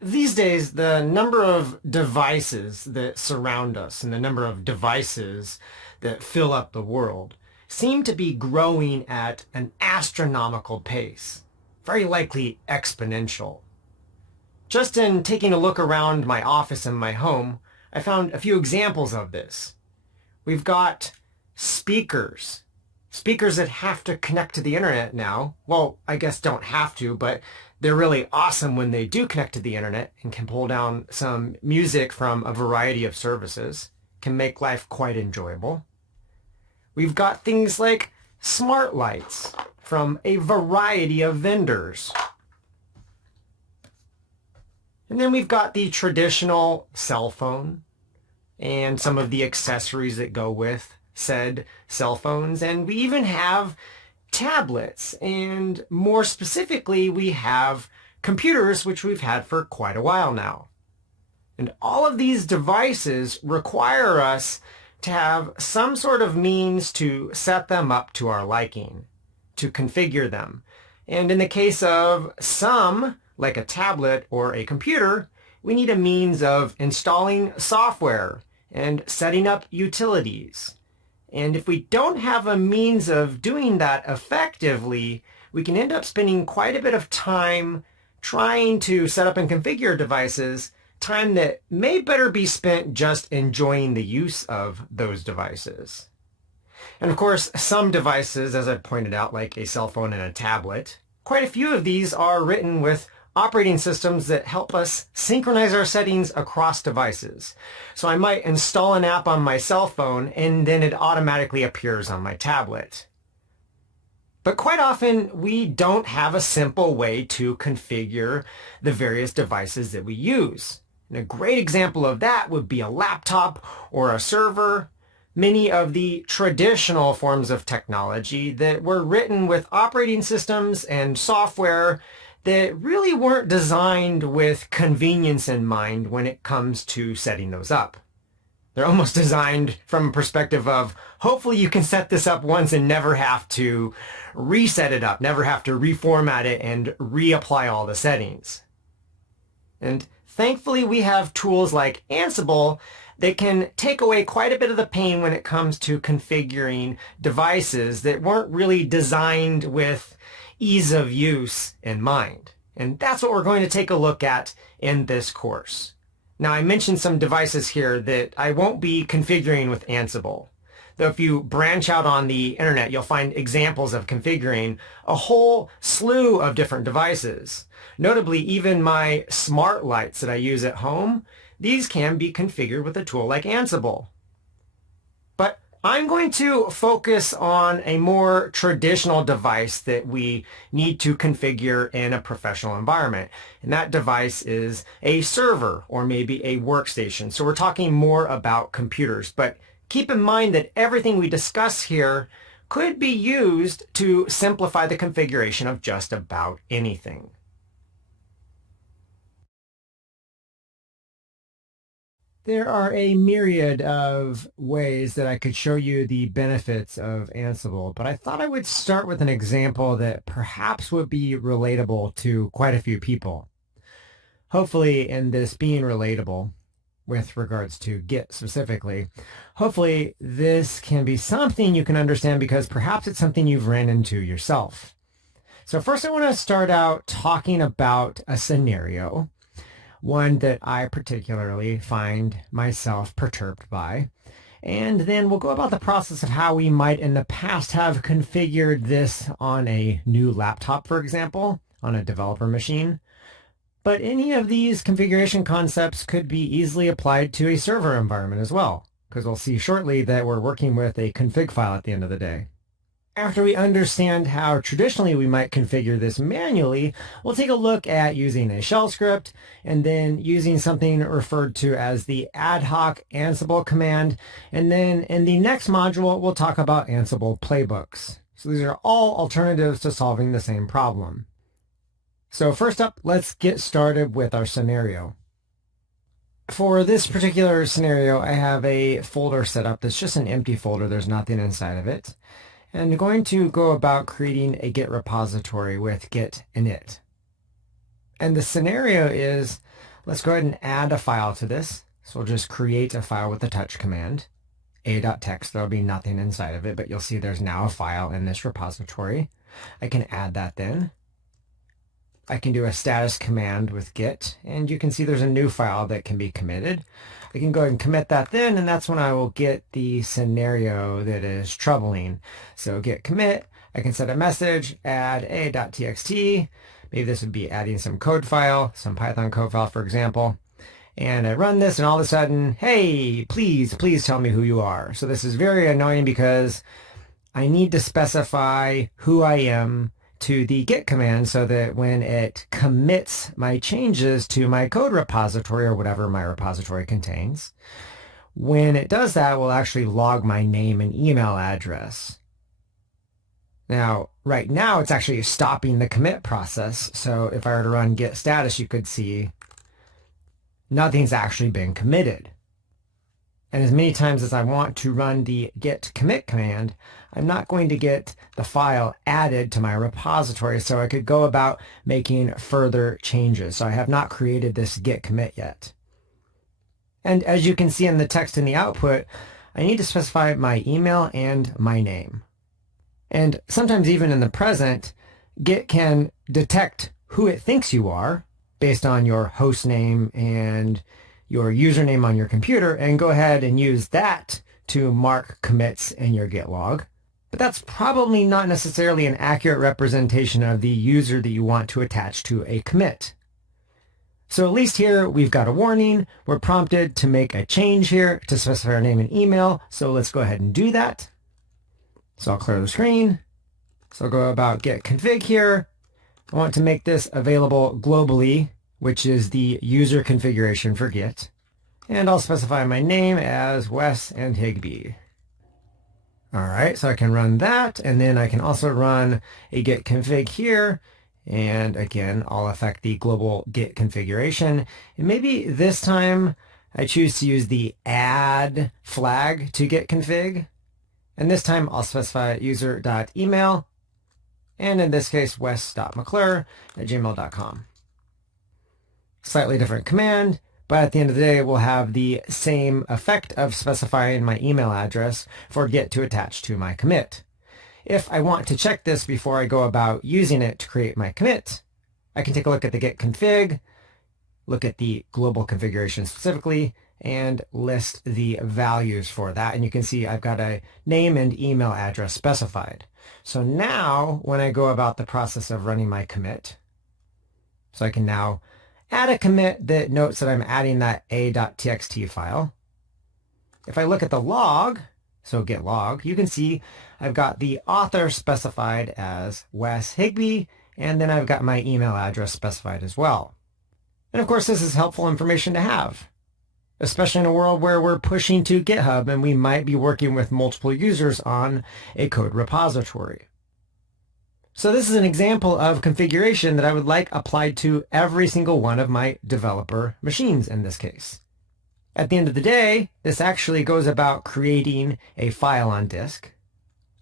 These days, the number of devices that surround us and the number of devices that fill up the world seem to be growing at an astronomical pace, very likely exponential. Just in taking a look around my office and my home, I found a few examples of this. We've got speakers. Speakers that have to connect to the internet now. Well, I guess don't have to, but they're really awesome when they do connect to the internet and can pull down some music from a variety of services. Can make life quite enjoyable. We've got things like smart lights from a variety of vendors. And then we've got the traditional cell phone and some of the accessories that go with said cell phones. And we even have tablets. And more specifically, we have computers, which we've had for quite a while now. And all of these devices require us to have some sort of means to set them up to our liking, to configure them. And in the case of some, like a tablet or a computer, we need a means of installing software and setting up utilities. And if we don't have a means of doing that effectively, we can end up spending quite a bit of time trying to set up and configure devices, time that may better be spent just enjoying the use of those devices. And of course, some devices, as I pointed out, like a cell phone and a tablet, quite a few of these are written with operating systems that help us synchronize our settings across devices. So I might install an app on my cell phone and then it automatically appears on my tablet. But quite often we don't have a simple way to configure the various devices that we use. And a great example of that would be a laptop or a server. Many of the traditional forms of technology that were written with operating systems and software that really weren't designed with convenience in mind when it comes to setting those up. They're almost designed from a perspective of, hopefully you can set this up once and never have to reset it up, never have to reformat it and reapply all the settings. And thankfully we have tools like Ansible that can take away quite a bit of the pain when it comes to configuring devices that weren't really designed with ease of use in mind. And that's what we're going to take a look at in this course. Now, I mentioned some devices here that I won't be configuring with Ansible. Though if you branch out on the internet, you'll find examples of configuring a whole slew of different devices. Notably, even my smart lights that I use at home, these can be configured with a tool like Ansible. But I'm going to focus on a more traditional device that we need to configure in a professional environment. And that device is a server or maybe a workstation. So we're talking more about computers. But keep in mind that everything we discuss here could be used to simplify the configuration of just about anything. There are a myriad of ways that I could show you the benefits of Ansible, but I thought I would start with an example that perhaps would be relatable to quite a few people. Hopefully, in this being relatable with regards to Git specifically, hopefully this can be something you can understand because perhaps it's something you've ran into yourself. So first I want to start out talking about a scenario, one that I particularly find myself perturbed by. And then we'll go about the process of how we might in the past have configured this on a new laptop, for example, on a developer machine. But any of these configuration concepts could be easily applied to a server environment as well, because we'll see shortly that we're working with a config file at the end of the day. After we understand how traditionally we might configure this manually, we'll take a look at using a shell script and then using something referred to as the ad hoc Ansible command. And then in the next module, we'll talk about Ansible playbooks. So these are all alternatives to solving the same problem. So first up, let's get started with our scenario. For this particular scenario, I have a folder set up that's just an empty folder. There's nothing inside of it. And I'm going to go about creating a Git repository with Git init. And the scenario is Let's go ahead and add a file to this. So we'll just create a file with the touch command. A.text, there'll be nothing inside of it, but you'll see there's now a file in this repository. I can add that then. I can do a status command with git, and you can see there's a new file that can be committed. I can go ahead and commit that then, and that's when I will get the scenario that is troubling. So git commit, I can set a message, add a.txt. Maybe this would be adding some code file, some Python code file, for example. And I run this, and all of a sudden, hey, please tell me who you are. So this is very annoying because I need to specify who I am to the git command so that when it commits my changes to my code repository or whatever my repository contains, when it does that, it will actually log my name and email address. Now, right now, it's actually stopping the commit process. So if I were to run git status, you could see nothing's actually been committed. And as many times as I want to run the git commit command, I'm not going to get the file added to my repository, so I could go about making further changes. So I have not created this git commit yet. And as you can see in the text in the output, I need to specify my email and my name. And sometimes even in the present, Git can detect who it thinks you are based on your host name and your username on your computer, and go ahead and use that to mark commits in your Git log. But that's probably not necessarily an accurate representation of the user that you want to attach to a commit. So at least here we've got a warning. We're prompted to make a change here to specify our name and email. So let's go ahead and do that. So I'll clear the screen. So I'll go about git config here. I want to make this available globally, which is the user configuration for Git. And I'll specify my name as Wes and Higby. All right, so I can run that, and then I can also run a git config here. And again, I'll affect the global Git configuration. And maybe this time I choose to use the add flag to git config. And this time I'll specify user.email. And in this case, wes.mcclure@gmail.com. Slightly different command, but at the end of the day, we'll have the same effect of specifying my email address for Git to attach to my commit. If I want to check this before I go about using it to create my commit, I can take a look at the git config, look at the global configuration specifically, and list the values for that. And you can see I've got a name and email address specified. So now when I go about the process of running my commit, so I can now add a commit that notes that I'm adding that a.txt file. If I look at the log, so git log, you can see I've got the author specified as Wes Higby, and then I've got my email address specified as well. And of course, this is helpful information to have, especially in a world where we're pushing to GitHub and we might be working with multiple users on a code repository. So this is an example of configuration that I would like applied to every single one of my developer machines in this case. At the end of the day, this actually goes about creating a file on disk.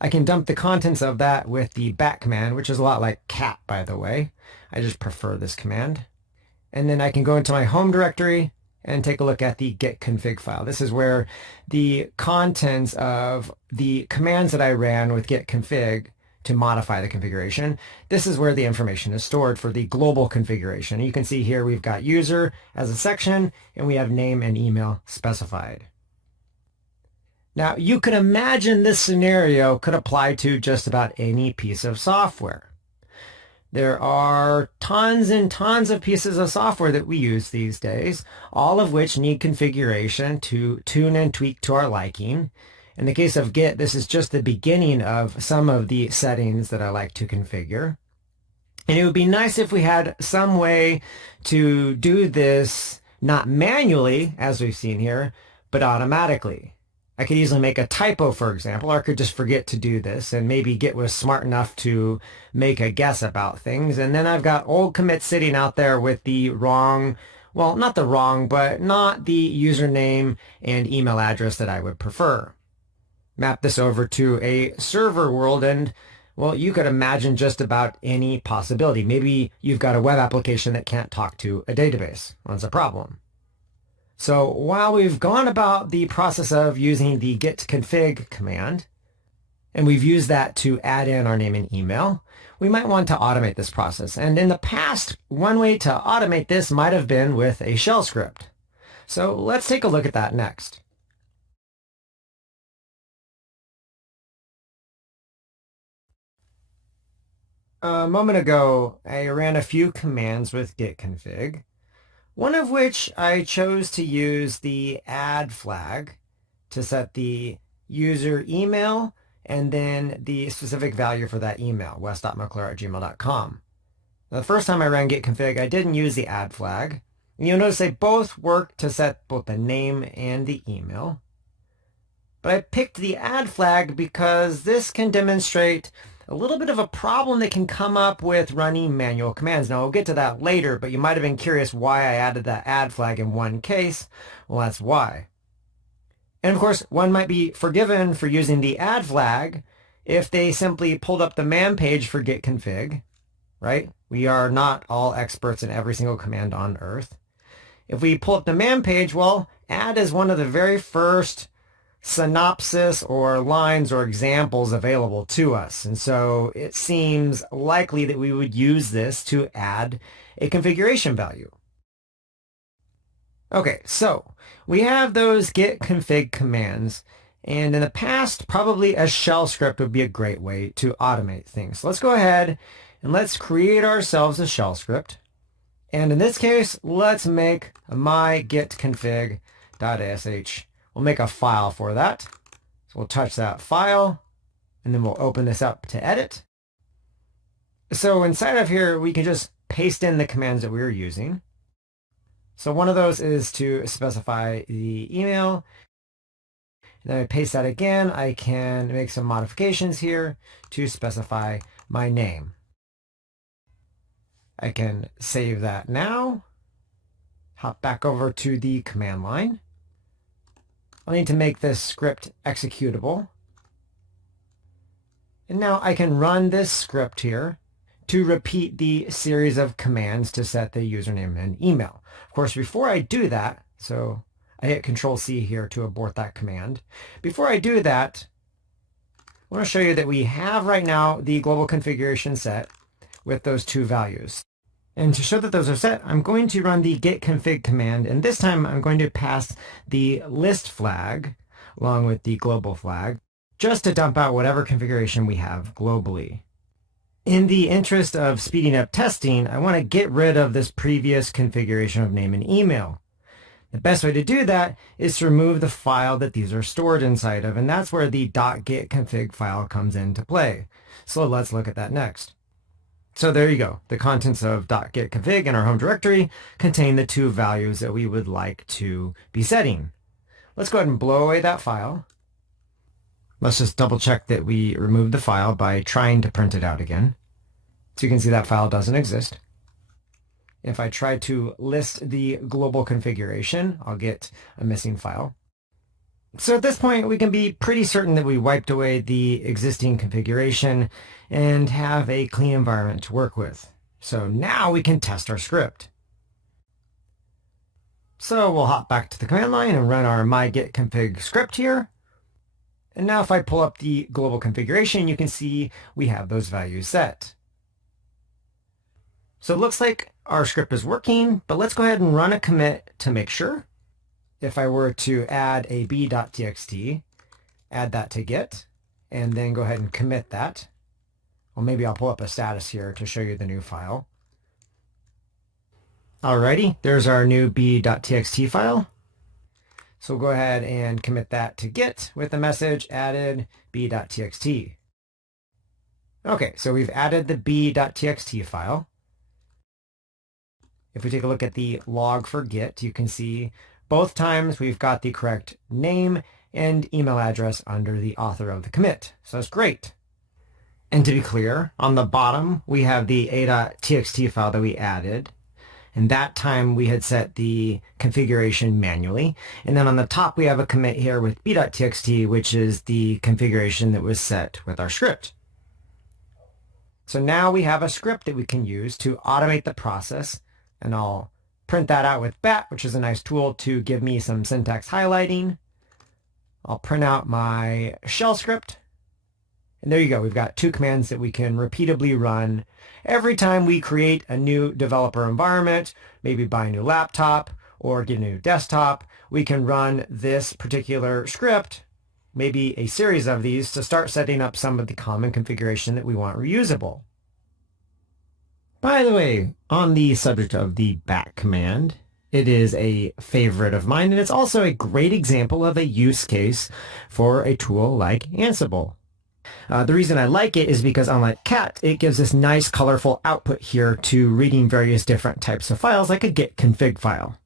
I can dump the contents of that with the bat command, which is a lot like cat, by the way. I just prefer this command. And then I can go into my home directory and take a look at the git config file. This is where the contents of the commands that I ran with git config to modify the configuration, this is where the information is stored for the global configuration. You can see here we've got user as a section, and we have name and email specified. Now, you can imagine this scenario could apply to just about any piece of software. There are tons and tons of pieces of software that we use these days, all of which need configuration to tune and tweak to our liking. In the case of Git, this is just the beginning of some of the settings that I like to configure. And it would be nice if we had some way to do this not manually, as we've seen here, but automatically. I could easily make a typo, for example, or I could just forget to do this, and maybe Git was smart enough to make a guess about things. And then I've got old commits sitting out there with the wrong, well, not the wrong, but not the username and email address that I would prefer. Map this over to a server world, and Well, you could imagine just about any possibility. Maybe you've got a web application that can't talk to a database. Well, that's a problem. So while we've gone about the process of using the gitconfig command, and we've used that to add in our name and email, we might want to automate this process. And in the past, one way to automate this might have been with a shell script. So let's take a look at that next. A moment ago, I ran a few commands with gitconfig, one of which I chose to use the add flag to set the user email and then the specific value for that email, wes.mcclure@gmail.com. The first time I ran gitconfig, I didn't use the add flag. And you'll notice they both work to set both the name and the email. But I picked the add flag because this can demonstrate a little bit of a problem that can come up with running manual commands. Now, we'll get to that later, but you might have been curious why I added that add flag in one case. Well, that's why. And of course, one might be forgiven for using the add flag if they simply pulled up the man page for gitconfig, right? We are not all experts in every single command on earth. If we pull up the man page, well, add is one of the very first synopsis or lines or examples available to us. And so it seems likely that we would use this to add a configuration value. Okay, so we have those gitconfig commands, and in the past, probably a shell script would be a great way to automate things. So let's go ahead and let's create ourselves a shell script. And in this case, let's make my gitconfig.sh. We'll make a file for that. So we'll touch that file, and then we'll open this up to edit. So inside of here, we can just paste in the commands that we were using. So one of those is to specify the email. And then I paste that again. I can make some modifications here to specify my name. I can save that now. Hop back over to the command line. I'll need to make this script executable. And now I can run this script here to repeat the series of commands to set the username and email. Of course, before I do that, so I hit Control-C here to abort that command. Before I do that, I want to show you that we have right now the global configuration set with those two values. And to show that those are set, I'm going to run the gitconfig command, and this time I'm going to pass the list flag along with the global flag just to dump out whatever configuration we have globally. In the interest of speeding up testing, I want to get rid of this previous configuration of name and email. The best way to do that is to remove the file that these are stored inside of, and that's where the .gitconfig file comes into play. So let's look at that next. So there you go. The contents of .gitconfig in our home directory contain the two values that we would like to be setting. Let's go ahead and blow away that file. Let's just double check that we removed the file by trying to print it out again. So you can see that file doesn't exist. If I try to list the global configuration, I'll get a missing file. So at this point, we can be pretty certain that we wiped away the existing configuration and have a clean environment to work with. So now we can test our script. So we'll hop back to the command line and run our my-gitconfig script here. And now if I pull up the global configuration, you can see we have those values set. So it looks like our script is working, but let's go ahead and run a commit to make sure. If I were to add a b.txt, add that to Git, and then go ahead and commit that. Well, maybe I'll pull up a status here to show you the new file. Alrighty, there's our new b.txt file. So we'll go ahead and commit that to Git with the message added b.txt. Okay, so we've added the b.txt file. If we take a look at the log for Git, you can see both times we've got the correct name and email address under the author of the commit. So that's great. And to be clear, on the bottom, we have the a.txt file that we added. And that time we had set the configuration manually. And then on the top, we have a commit here with b.txt, which is the configuration that was set with our script. So now we have a script that we can use to automate the process, and I'll print that out with bat, which is a nice tool to give me some syntax highlighting. I'll print out my shell script. And there you go. We've got two commands that we can repeatably run every time we create a new developer environment, maybe buy a new laptop or get a new desktop. We can run this particular script, maybe a series of these, to start setting up some of the common configuration that we want reusable. By the way, on the subject of the bat command, it is a favorite of mine, and it's also a great example of a use case for a tool like Ansible. The reason I like it is because, unlike cat, it gives this nice colorful output here to reading various different types of files, like a gitconfig file.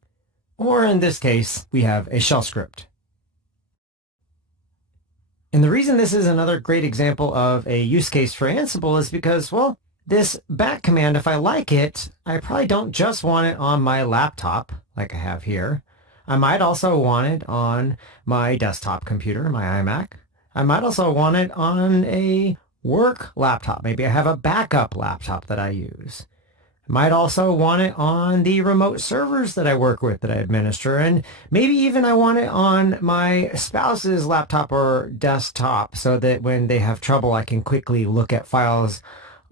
Or in this case, we have a shell script. And the reason this is another great example of a use case for Ansible is because, well, this bat command, if I like it, I probably don't just want it on my laptop, like I have here. I might also want it on my desktop computer, my iMac. I might also want it on a work laptop. Maybe I have a backup laptop that I use. I might also want it on the remote servers that I work with, that I administer, and maybe even I want it on my spouse's laptop or desktop so that when they have trouble, I can quickly look at files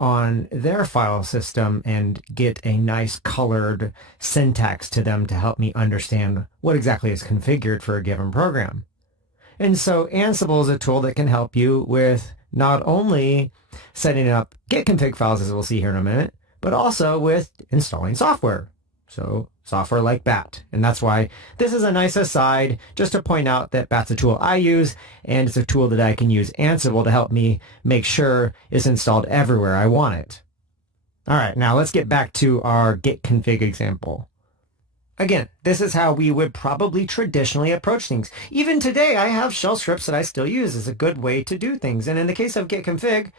on their file system and get a nice colored syntax to them to help me understand what exactly is configured for a given program. And so Ansible is a tool that can help you with not only setting up gitconfig files, as we'll see here in a minute, but also with installing software. So software like bat. And that's why this is a nice aside, just to point out that bat's a tool I use, and it's a tool that I can use Ansible to help me make sure it's installed everywhere I want it. All right, now let's get back to our gitconfig example. Again, this is how we would probably traditionally approach things. Even today, I have shell scripts that I still use as a good way to do things. And in the case of gitconfig,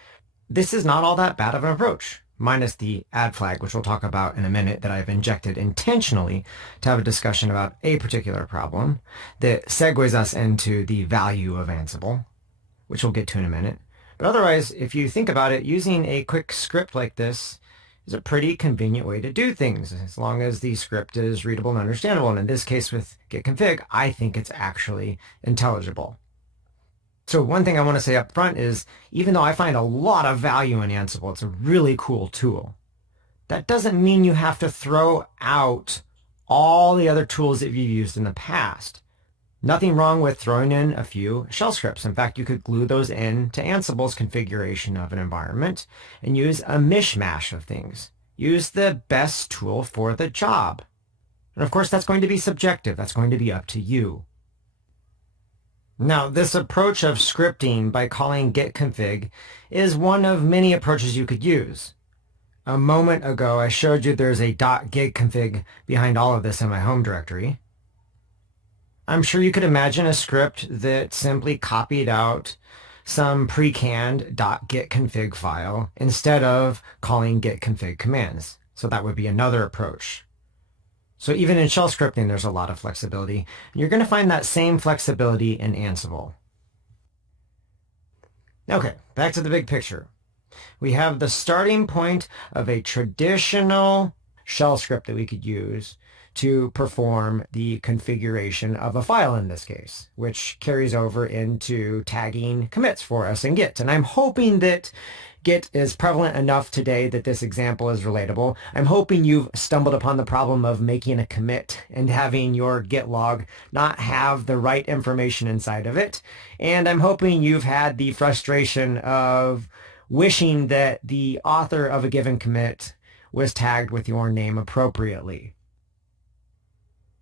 this is not all that bad of an approach, minus the add flag, which we'll talk about in a minute, that I've injected intentionally to have a discussion about a particular problem that segues us into the value of Ansible, which we'll get to in a minute. But otherwise, if you think about it, using a quick script like this is a pretty convenient way to do things, as long as the script is readable and understandable. And in this case with gitconfig, I think it's actually intelligible. So one thing I want to say up front is, even though I find a lot of value in Ansible, it's a really cool tool, that doesn't mean you have to throw out all the other tools that you've used in the past. Nothing wrong with throwing in a few shell scripts. In fact, you could glue those in to Ansible's configuration of an environment and use a mishmash of things. Use the best tool for the job. And of course, that's going to be subjective. That's going to be up to you. Now, this approach of scripting by calling gitconfig is one of many approaches you could use. A moment ago, I showed you there's a .gitconfig behind all of this in my home directory. I'm sure you could imagine a script that simply copied out some pre-canned .gitconfig file instead of calling gitconfig commands. So that would be another approach. So even in shell scripting, there's a lot of flexibility. You're going to find that same flexibility in Ansible. Okay, back to the big picture. We have the starting point of a traditional shell script that we could use to perform the configuration of a file in this case, which carries over into tagging commits for us in Git. And I'm hoping that Git is prevalent enough today that this example is relatable. I'm hoping you've stumbled upon the problem of making a commit and having your Git log not have the right information inside of it. And I'm hoping you've had the frustration of wishing that the author of a given commit was tagged with your name appropriately.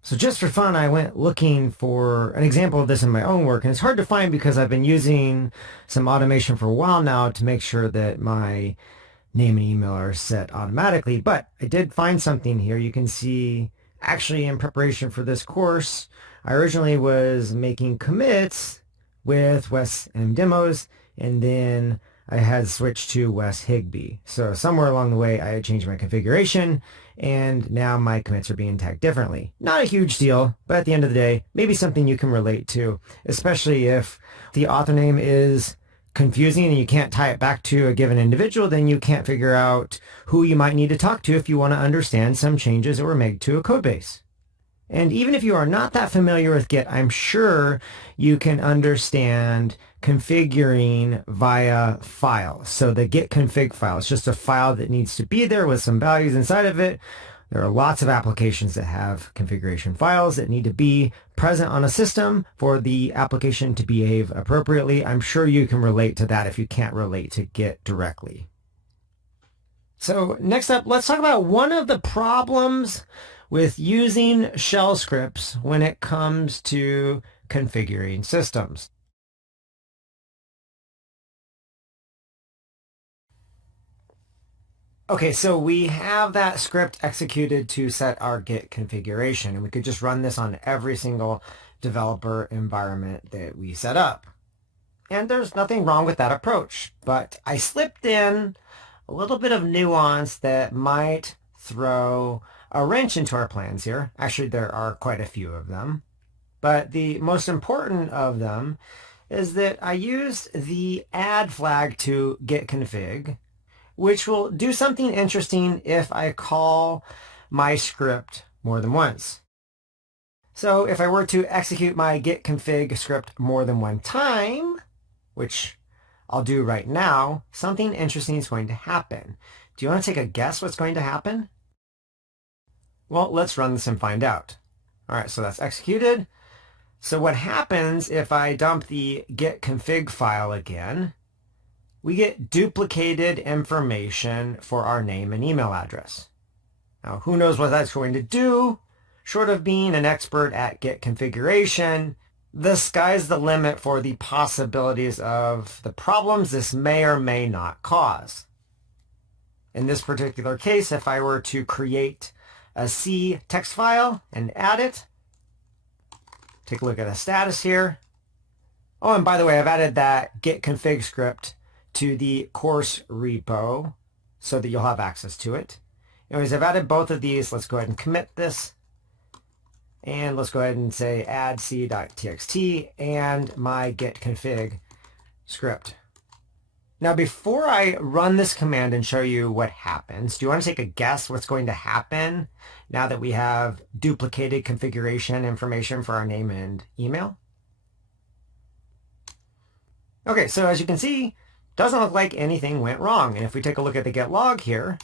So just for fun, I went looking for an example of this in my own work, and it's hard to find because I've been using some automation for a while now to make sure that my name and email are set automatically. But I did find something here. You can see, actually, in preparation for this course, I originally was making commits with Wes M. Demos, and then I had switched to Wes Higbee. So somewhere along the way, I had changed my configuration, and now my commits are being tagged differently. Not a huge deal, but at the end of the day, maybe something you can relate to, especially if the author name is confusing and you can't tie it back to a given individual, then you can't figure out who you might need to talk to if you want to understand some changes that were made to a code base. And even if you are not that familiar with Git, I'm sure you can understand configuring via files. So the git config file is just a file that needs to be there with some values inside of it. There are lots of applications that have configuration files that need to be present on a system for the application to behave appropriately. I'm sure you can relate to that if you can't relate to Git directly. So next up, let's talk about one of the problems with using shell scripts when it comes to configuring systems. Okay, so we have that script executed to set our Git configuration, and we could just run this on every single developer environment that we set up. And there's nothing wrong with that approach, but I slipped in a little bit of nuance that might throw a wrench into our plans here. Actually, there are quite a few of them, but the most important of them is that I used the add flag to git config, which will do something interesting if I call my script more than once. So if I were to execute my git config script more than one time, which I'll do right now, something interesting is going to happen. Do you want to take a guess what's going to happen? Well, let's run this and find out. All right, so that's executed. So what happens if I dump the git config file again? We get duplicated information for our name and email address. Now, who knows what that's going to do? Short of being an expert at Git configuration, the sky's the limit for the possibilities of the problems this may or may not cause. In this particular case, if I were to create a C text file and add it, take a look at the status here. Oh, and by the way, I've added that git config script to the course repo so that you'll have access to it. Anyways, I've added both of these. Let's go ahead and commit this. And let's go ahead and say add c.txt and my git config script. Now, before I run this command and show you what happens, do you want to take a guess what's going to happen now that we have duplicated configuration information for our name and email? Okay, so as you can see, doesn't look like anything went wrong. And if we take a look at the git log here,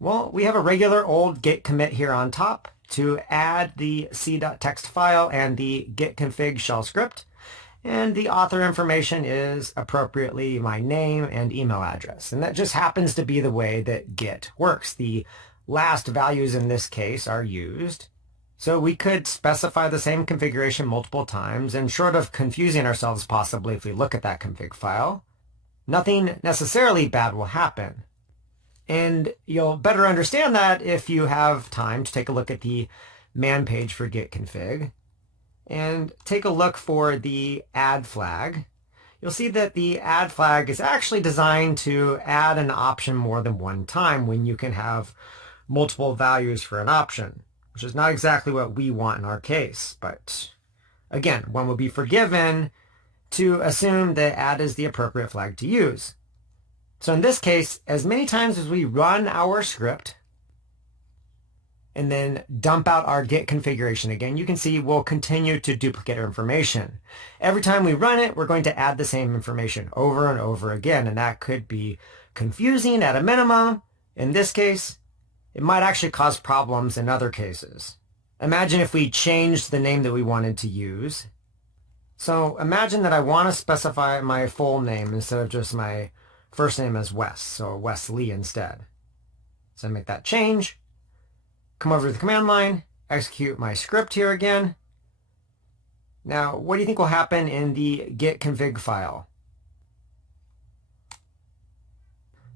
well, we have a regular old git commit here on top to add the c.txt file and the git config shell script. And the author information is appropriately my name and email address. And that just happens to be the way that Git works. The last values in this case are used. So we could specify the same configuration multiple times, and short of confusing ourselves possibly if we look at that config file, nothing necessarily bad will happen. And you'll better understand that if you have time to take a look at the man page for git config and take a look for the add flag. You'll see that the add flag is actually designed to add an option more than one time when you can have multiple values for an option, which is not exactly what we want in our case. But again, one would be forgiven to assume that add is the appropriate flag to use. So in this case, as many times as we run our script and then dump out our git configuration again, you can see we'll continue to duplicate our information. Every time we run it, we're going to add the same information over and over again, and that could be confusing at a minimum. In this case, it might actually cause problems in other cases. Imagine if we changed the name that we wanted to use. So imagine that I want to specify my full name instead of just my first name as Wes, so Wesley instead. So I make that change. Come over to the command line, execute my script here again. Now, what do you think will happen in the git config file?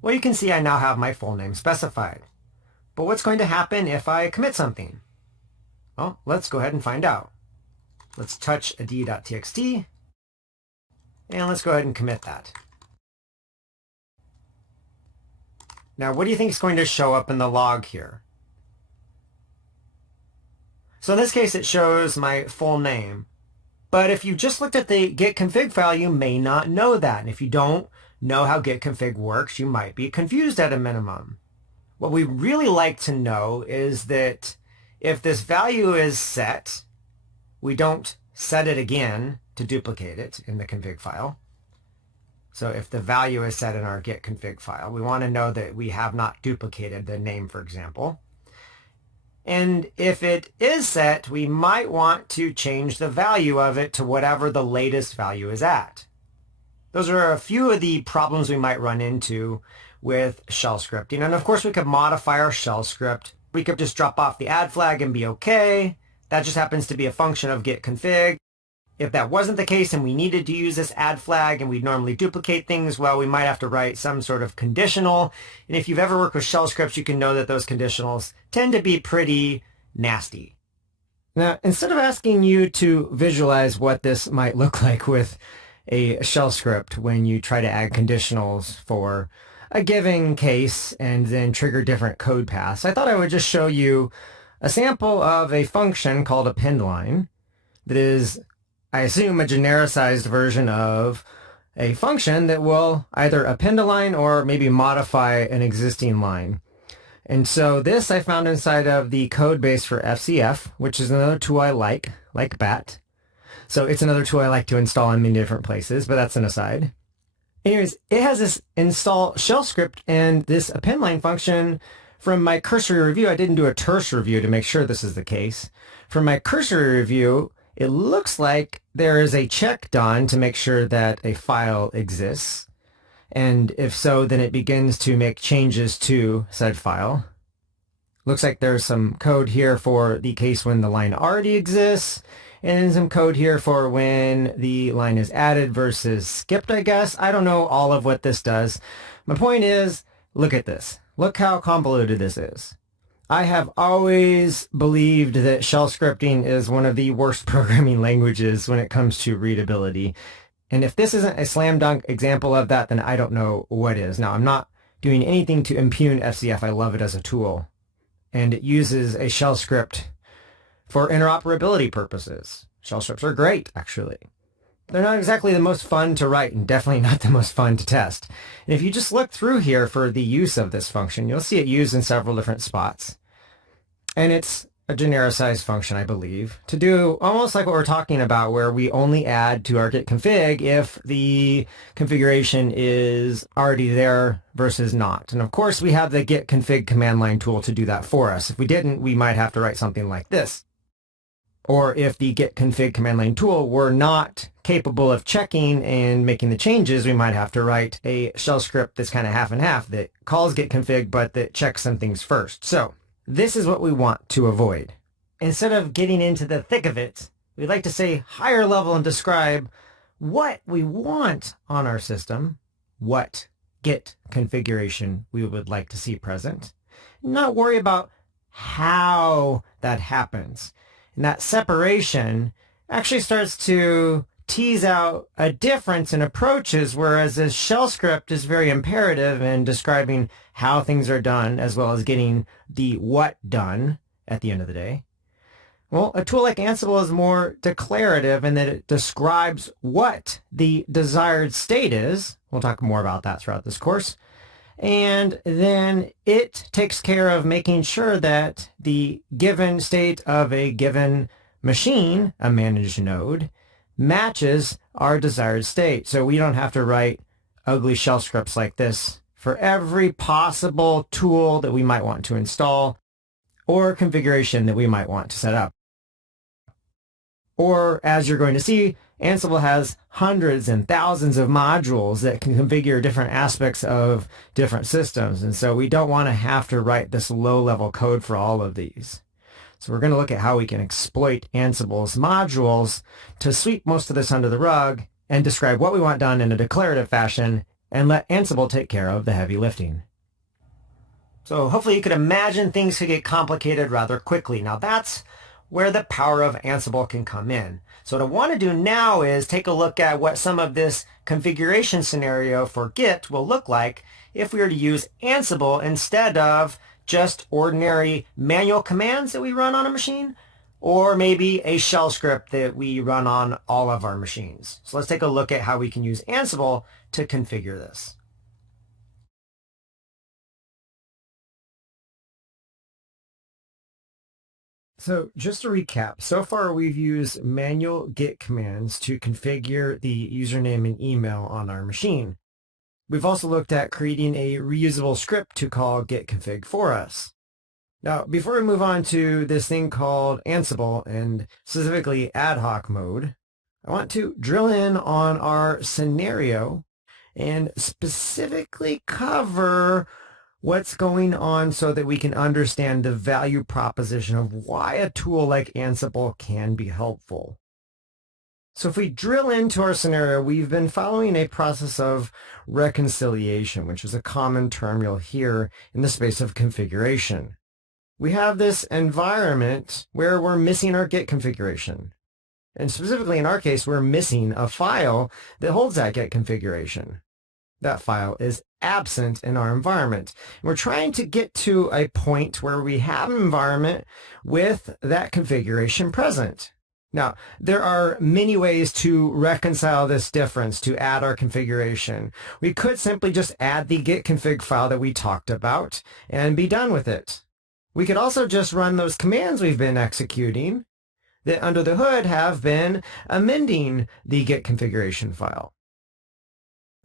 Well, you can see I now have my full name specified. But what's going to happen if I commit something? Well, let's go ahead and find out. Let's touch a d.txt, and let's go ahead and commit that. Now, what do you think is going to show up in the log here? So in this case, it shows my full name. But if you just looked at the git config file, you may not know that. And if you don't know how git config works, you might be confused at a minimum. What we really like to know is that if this value is set, we don't set it again to duplicate it in the config file. So if the value is set in our git config file, we want to know that we have not duplicated the name, for example. And if it is set, we might want to change the value of it to whatever the latest value is at. Those are a few of the problems we might run into with shell scripting. And of course, we could modify our shell script. We could just drop off the add flag and be okay. That just happens to be a function of git config. If that wasn't the case and we needed to use this add flag and we'd normally duplicate things, well, we might have to write some sort of conditional. And if you've ever worked with shell scripts, you can know that those conditionals tend to be pretty nasty. Now, instead of asking you to visualize what this might look like with a shell script when you try to add conditionals for a given case and then trigger different code paths, I thought I would just show you a sample of a function called append line that is, I assume, a genericized version of a function that will either append a line or maybe modify an existing line. And so this I found inside of the code base for FCF, which is another tool I like BAT. So it's another tool I like to install in many different places, but that's an aside. Anyways, it has this install shell script and this append line function. From my cursory review, I didn't do a terse review to make sure this is the case. From my cursory review, it looks like there is a check done to make sure that a file exists. And if so, then it begins to make changes to said file. Looks like there's some code here for the case when the line already exists, and some code here for when the line is added versus skipped, I guess. I don't know all of what this does. My point is, look at this. Look how convoluted this is. I have always believed that shell scripting is one of the worst programming languages when it comes to readability. And if this isn't a slam dunk example of that, then I don't know what is. Now, I'm not doing anything to impugn FCF. I love it as a tool. And it uses a shell script for interoperability purposes. Shell scripts are great, actually. They're not exactly the most fun to write and definitely not the most fun to test. And if you just look through here for the use of this function, you'll see it used in several different spots. And it's a genericized function, I believe, to do almost like what we're talking about, where we only add to our git config if the configuration is already there versus not. And of course, we have the git config command line tool to do that for us. If we didn't, we might have to write something like this. Or if the git config command line tool were not capable of checking and making the changes, we might have to write a shell script that's kind of half and half that calls git config, but that checks some things first. So this is what we want to avoid. Instead of getting into the thick of it, we'd like to say higher level and describe what we want on our system, what git configuration we would like to see present, not worry about how that happens. And that separation actually starts to tease out a difference in approaches, whereas a shell script is very imperative in describing how things are done, as well as getting the what done at the end of the day. Well, a tool like Ansible is more declarative in that it describes what the desired state is. We'll talk more about that throughout this course. And then it takes care of making sure that the given state of a given machine, a managed node, matches our desired state. So we don't have to write ugly shell scripts like this for every possible tool that we might want to install or configuration that we might want to set up. Or, as you're going to see, Ansible has hundreds and thousands of modules that can configure different aspects of different systems. And so we don't want to have to write this low-level code for all of these. So we're going to look at how we can exploit Ansible's modules to sweep most of this under the rug and describe what we want done in a declarative fashion and let Ansible take care of the heavy lifting. So hopefully you could imagine things could get complicated rather quickly. Now that's where the power of Ansible can come in. So what I want to do now is take a look at what some of this configuration scenario for Git will look like if we were to use Ansible instead of just ordinary manual commands that we run on a machine. or maybe a shell script that we run on all of our machines. So let's take a look at how we can use Ansible to configure this. So just to recap, so far we've used manual git commands to configure the username and email on our machine. We've also looked at creating a reusable script to call gitconfig for us. Now, before we move on to this thing called Ansible and specifically ad hoc mode, I want to drill in on our scenario and specifically cover what's going on so that we can understand the value proposition of why a tool like Ansible can be helpful. So if we drill into our scenario, we've been following a process of reconciliation, which is a common term you'll hear in the space of configuration. We have this environment where we're missing our Git configuration. And specifically in our case, we're missing a file that holds that Git configuration. That file is absent in our environment. We're trying to get to a point where we have an environment with that configuration present. Now, there are many ways to reconcile this difference, to add our configuration. We could simply just add the git config file that we talked about and be done with it. We could also just run those commands we've been executing that under the hood have been amending the git configuration file.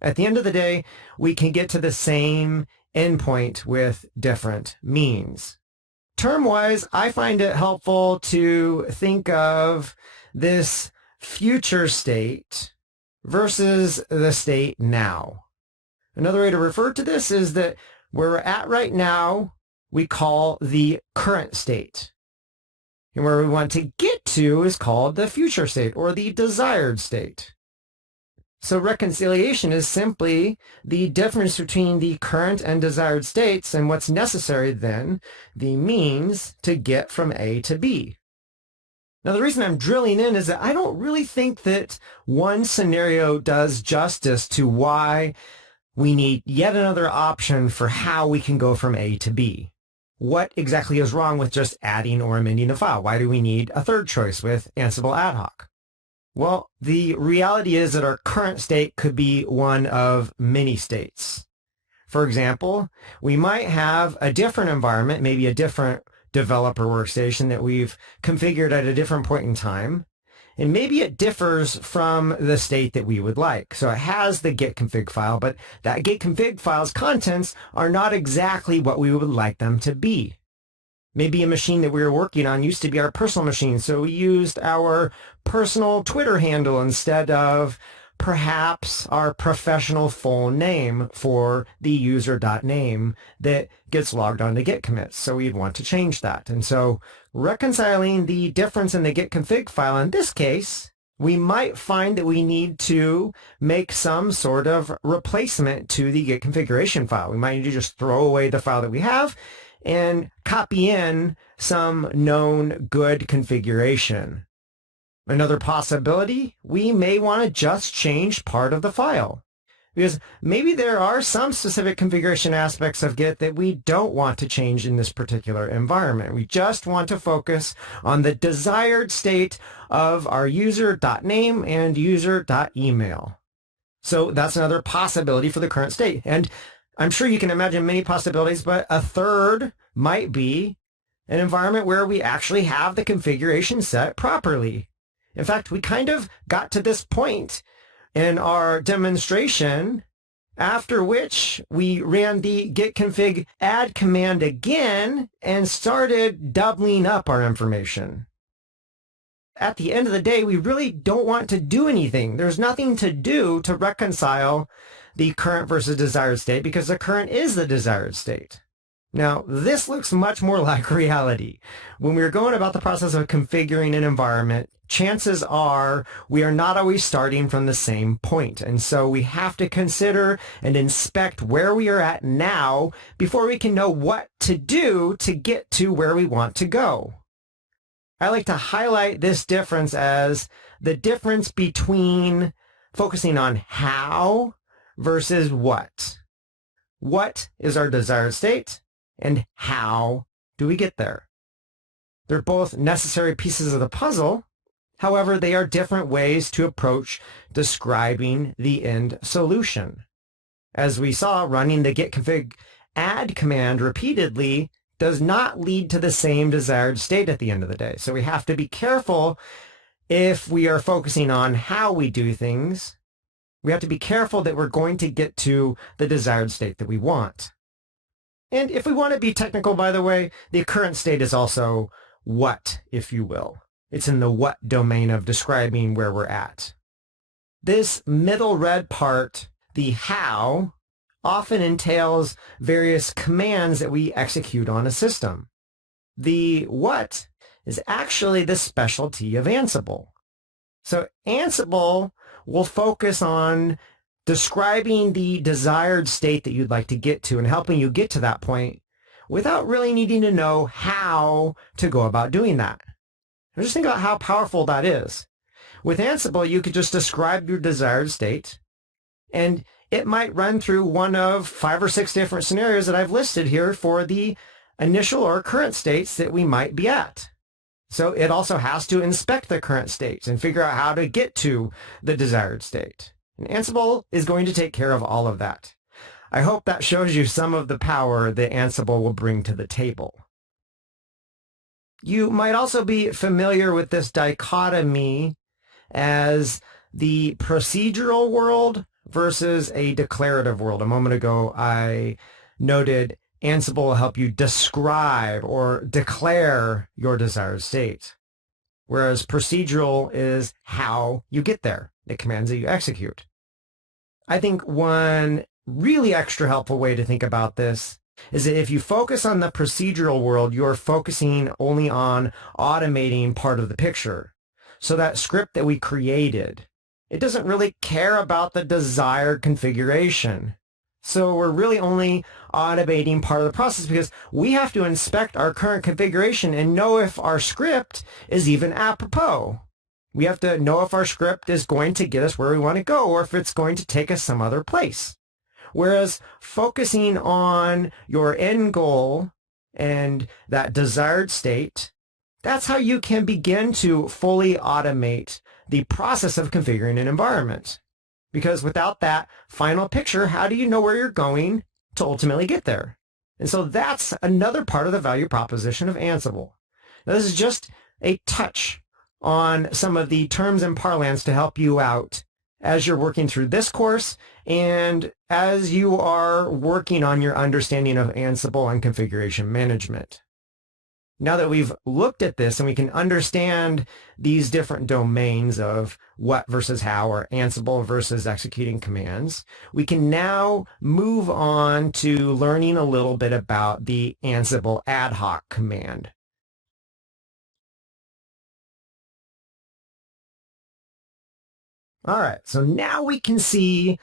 At the end of the day, we can get to the same endpoint with different means. Term-wise, I find it helpful to think of this future state versus the state now. Another way to refer to this is that where we're at right now, we call the current state. And where we want to get to is called the future state or the desired state. So reconciliation is simply the difference between the current and desired states and what's necessary then, the means to get from A to B. Now the reason I'm drilling in is that I don't really think that one scenario does justice to why we need yet another option for how we can go from A to B. What exactly is wrong with just adding or amending a file? Why do we need a third choice with Ansible Ad-hoc? Well, the reality is that our current state could be one of many states. For example, we might have a different environment, maybe a different developer workstation that we've configured at a different point in time, and maybe it differs from the state that we would like. So it has the git config file, but that git config file's contents are not exactly what we would like them to be. Maybe a machine that we were working on used to be our personal machine, so we used our personal Twitter handle instead of perhaps our professional full name for the user.name that gets logged on to git commits. So we'd want to change that. And so reconciling the difference in the git config file, in this case, we might find that we need to make some sort of replacement to the git configuration file. We might need to just throw away the file that we have and copy in some known good configuration. Another possibility, we may want to just change part of the file. Because maybe there are some specific configuration aspects of Git that we don't want to change in this particular environment. We just want to focus on the desired state of our user.name and user.email. So that's another possibility for the current state. And I'm sure you can imagine many possibilities, but a third might be an environment where we actually have the configuration set properly. In fact, we kind of got to this point in our demonstration, after which we ran the gitconfig add command again and started doubling up our information. At the end of the day, we really don't want to do anything. There's nothing to do to reconcile the current versus desired state because the current is the desired state. Now, this looks much more like reality. When we're going about the process of configuring an environment, chances are we are not always starting from the same point. And so we have to consider and inspect where we are at now before we can know what to do to get to where we want to go. I like to highlight this difference as the difference between focusing on how versus what. What is our desired state and how do we get there? They're both necessary pieces of the puzzle. However, they are different ways to approach describing the end solution. As we saw, running the gitconfig add command repeatedly does not lead to the same desired state at the end of the day. So we have to be careful if we are focusing on how we do things. We have to be careful that we're going to get to the desired state that we want. And if we want to be technical, by the way, the current state is also what, if you will. It's in the what domain of describing where we're at. This middle red part, the how, often entails various commands that we execute on a system. The what is actually the specialty of Ansible. So Ansible will focus on describing the desired state that you'd like to get to and helping you get to that point without really needing to know how to go about doing that. Now just think about how powerful that is. With Ansible, you could just describe your desired state, and it might run through one of 5 or 6 different scenarios that I've listed here for the initial or current states that we might be at. So it also has to inspect the current states and figure out how to get to the desired state. And Ansible is going to take care of all of that. I hope that shows you some of the power that Ansible will bring to the table. You might also be familiar with this dichotomy as the procedural world versus a declarative world. A moment ago, I noted Ansible will help you describe or declare your desired state, whereas procedural is how you get there, the commands that you execute. I think one really extra helpful way to think about this is that if you focus on the procedural world, you're focusing only on automating part of the picture. So that script that we created, it doesn't really care about the desired configuration. So we're really only automating part of the process because we have to inspect our current configuration and know if our script is even apropos. We have to know if our script is going to get us where we want to go or if it's going to take us some other place. Whereas focusing on your end goal and that desired state, that's how you can begin to fully automate the process of configuring an environment. Because without that final picture, how do you know where you're going to ultimately get there? And so that's another part of the value proposition of Ansible. Now, this is just a touch on some of the terms and parlance to help you out as you're working through this course and as you are working on your understanding of Ansible and configuration management. Now that we've looked at this and we can understand these different domains of what versus how, or Ansible versus executing commands, we can now move on to learning a little bit about the Ansible Ad-hoc command. All right, so now we can see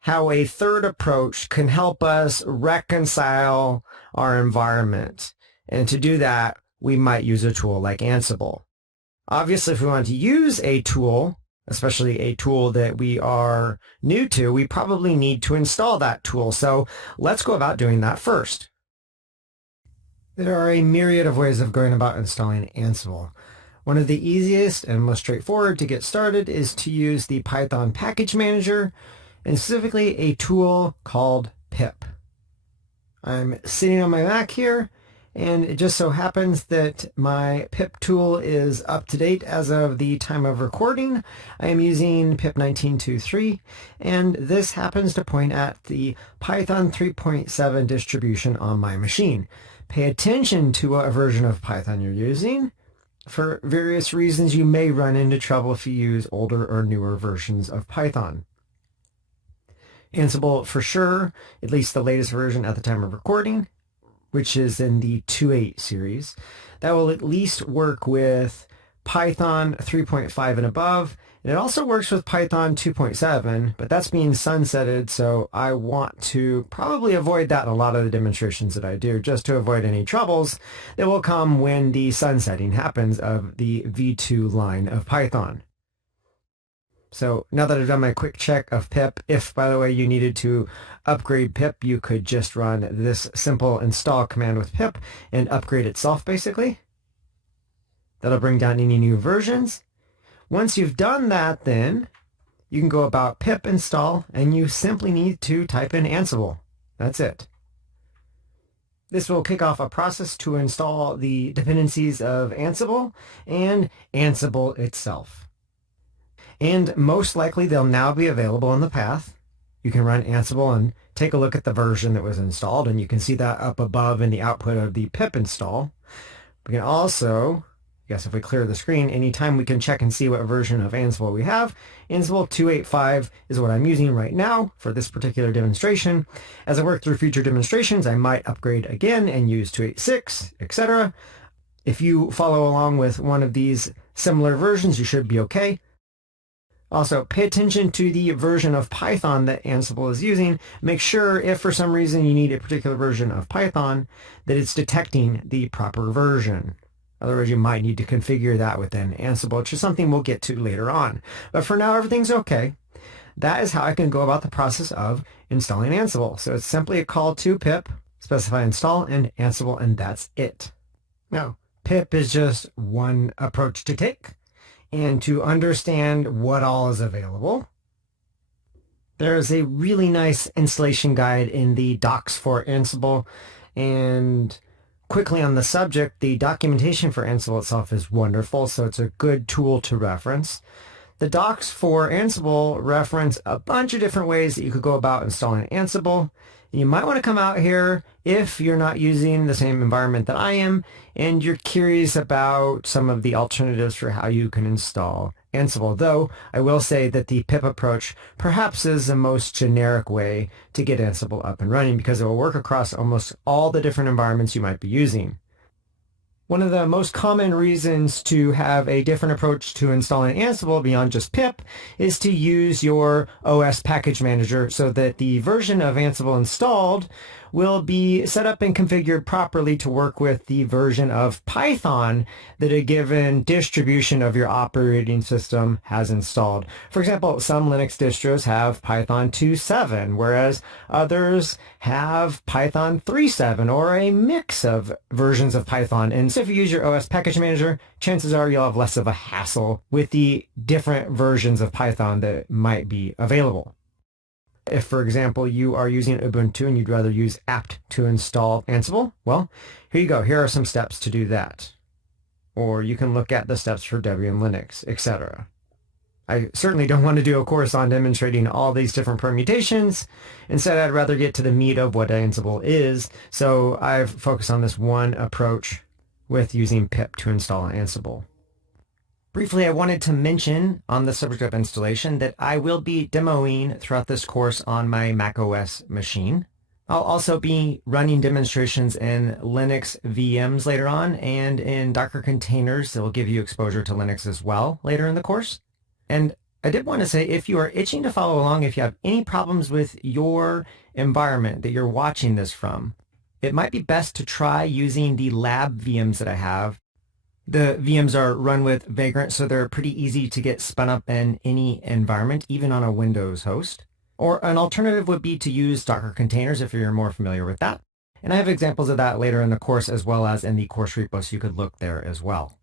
how a third approach can help us reconcile our environment. And to do that, we might use a tool like Ansible. Obviously, if we want to use a tool, especially a tool that we are new to, we probably need to install that tool. So let's go about doing that first. There are a myriad of ways of going about installing Ansible. One of the easiest and most straightforward to get started is to use the Python package manager, and specifically a tool called pip. I'm sitting on my Mac here, and it just so happens that my pip tool is up to date as of the time of recording. I am using pip 19.2.3, and this happens to point at the Python 3.7 distribution on my machine. Pay attention to what version of Python you're using. For various reasons, you may run into trouble if you use older or newer versions of Python. Ansible, for sure, at least the latest version at the time of recording, which is in the 2.8 series, that will at least work with Python 3.5 and above. And it also works with Python 2.7, but that's being sunsetted, so I want to probably avoid that in a lot of the demonstrations that I do, just to avoid any troubles that will come when the sunsetting happens of the v2 line of Python. So now that I've done my quick check of pip, if, by the way, you needed to upgrade pip, you could just run this simple install command with pip and upgrade itself, basically. That'll bring down any new versions. Once you've done that, then you can go about pip install, and you simply need to type in Ansible. That's it. This will kick off a process to install the dependencies of Ansible and Ansible itself. And most likely they'll now be available in the path. You can run Ansible and take a look at the version that was installed, and you can see that up above in the output of the pip install. We can also, if we clear the screen, anytime we can check and see what version of Ansible we have. Ansible 2.8.5 is what I'm using right now for this particular demonstration. As I work through future demonstrations, I might upgrade again and use 2.8.6, etc. If you follow along with one of these similar versions, you should be okay. Also, pay attention to the version of Python that Ansible is using. Make sure if for some reason you need a particular version of Python, that it's detecting the proper version. Otherwise, you might need to configure that within Ansible, which is something we'll get to later on. But for now, everything's okay. That is how I can go about the process of installing Ansible. So it's simply a call to pip, specify install, and Ansible, and that's it. Now, pip is just one approach to take. And to understand what all is available, there's a really nice installation guide in the docs for Ansible. And quickly on the subject, the documentation for Ansible itself is wonderful, so it's a good tool to reference. The docs for Ansible reference a bunch of different ways that you could go about installing Ansible. You might want to come out here if you're not using the same environment that I am and you're curious about some of the alternatives for how you can install Ansible. Though I will say that the pip approach perhaps is the most generic way to get Ansible up and running because it will work across almost all the different environments you might be using. One of the most common reasons to have a different approach to installing Ansible beyond just pip is to use your OS package manager so that the version of Ansible installed will be set up and configured properly to work with the version of Python that a given distribution of your operating system has installed. For example, some Linux distros have Python 2.7, whereas others have Python 3.7 or a mix of versions of Python. And so if you use your OS package manager, chances are you'll have less of a hassle with the different versions of Python that might be available. If, for example, you are using Ubuntu and you'd rather use apt to install Ansible, well, here you go. Here are some steps to do that. Or you can look at the steps for Debian Linux, etc. I certainly don't want to do a course on demonstrating all these different permutations. Instead, I'd rather get to the meat of what Ansible is. So I've focused on this one approach with using pip to install Ansible. Briefly, I wanted to mention on the subject of installation that I will be demoing throughout this course on my macOS machine. I'll also be running demonstrations in Linux VMs later on and in Docker containers that will give you exposure to Linux as well later in the course. And I did want to say, if you are itching to follow along, if you have any problems with your environment that you're watching this from, it might be best to try using the lab VMs that I have. The VMs are run with Vagrant, so they're pretty easy to get spun up in any environment, even on a Windows host. Or an alternative would be to use Docker containers if you're more familiar with that. And I have examples of that later in the course as well as in the course repo, so you could look there as well.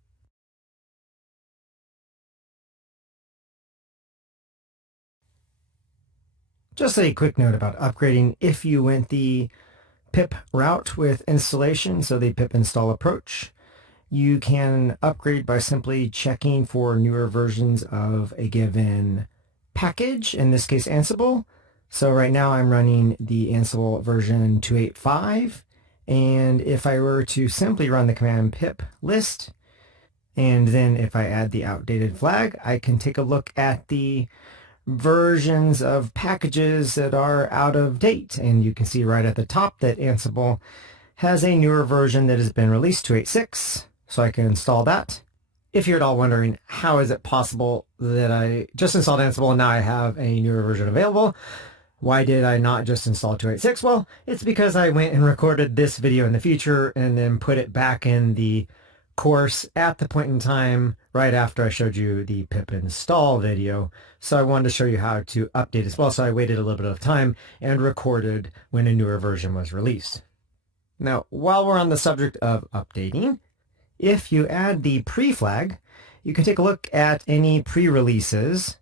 Just a quick note about upgrading. If you went the pip route with installation, so the pip install approach, you can upgrade by simply checking for newer versions of a given package, in this case Ansible. So right now I'm running the Ansible version 2.8.5, and if I were to simply run the command pip list, and then if I add the outdated flag, I can take a look at the versions of packages that are out of date, and you can see right at the top that Ansible has a newer version that has been released, 2.8.6. So I can install that. If you're at all wondering, how is it possible that I just installed Ansible and now I have a newer version available? Why did I not just install 2.8.6? Well, it's because I went and recorded this video in the future and then put it back in the course at the point in time right after I showed you the pip install video. So I wanted to show you how to update as well. So I waited a little bit of time and recorded when a newer version was released. Now, while we're on the subject of updating, If you add the pre-flag, you can take a look at any pre-releases.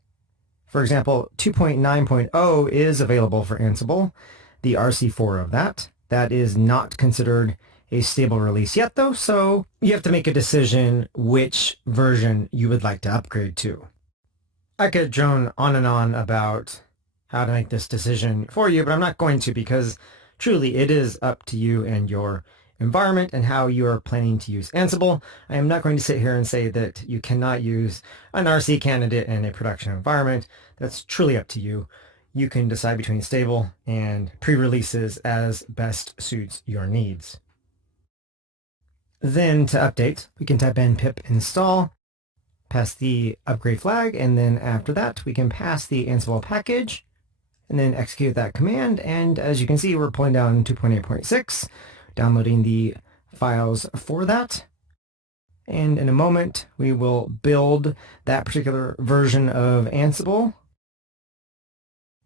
For example, 2.9.0 is available for Ansible, the RC4 of that. That is not considered a stable release yet though, so you have to make a decision which version you would like to upgrade to. I could drone on and on about how to make this decision for you, but I'm not going to, because truly it is up to you and your environment and how you are planning to use Ansible. I am not going to sit here and say that you cannot use an RC candidate in a production environment. That's truly up to you. You can decide between stable and pre-releases as best suits your needs. Then to update, we can type in pip install, pass the upgrade flag, and then after that we can pass the Ansible package and then execute that command. And as you can see, we're pulling down 2.8.6, downloading the files for that. And in a moment, we will build that particular version of Ansible.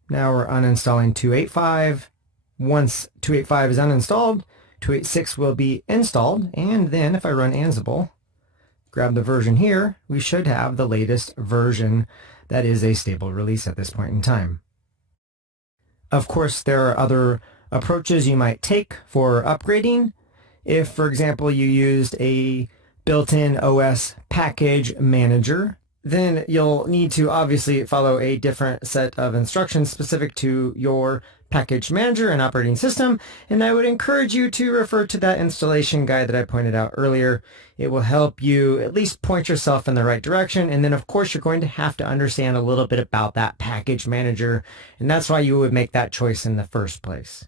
Now we're uninstalling 2.8.5. Once 2.8.5 is uninstalled, 2.8.6 will be installed, and then if I run Ansible, grab the version here, we should have the latest version that is a stable release at this point in time. Of course, there are other approaches you might take for upgrading. If, for example, you used a built-in OS package manager, then you'll need to obviously follow a different set of instructions specific to your package manager and operating system, and I would encourage you to refer to that installation guide that I pointed out earlier. It will help you at least point yourself in the right direction, and then of course you're going to have to understand a little bit about that package manager, and that's why you would make that choice in the first place.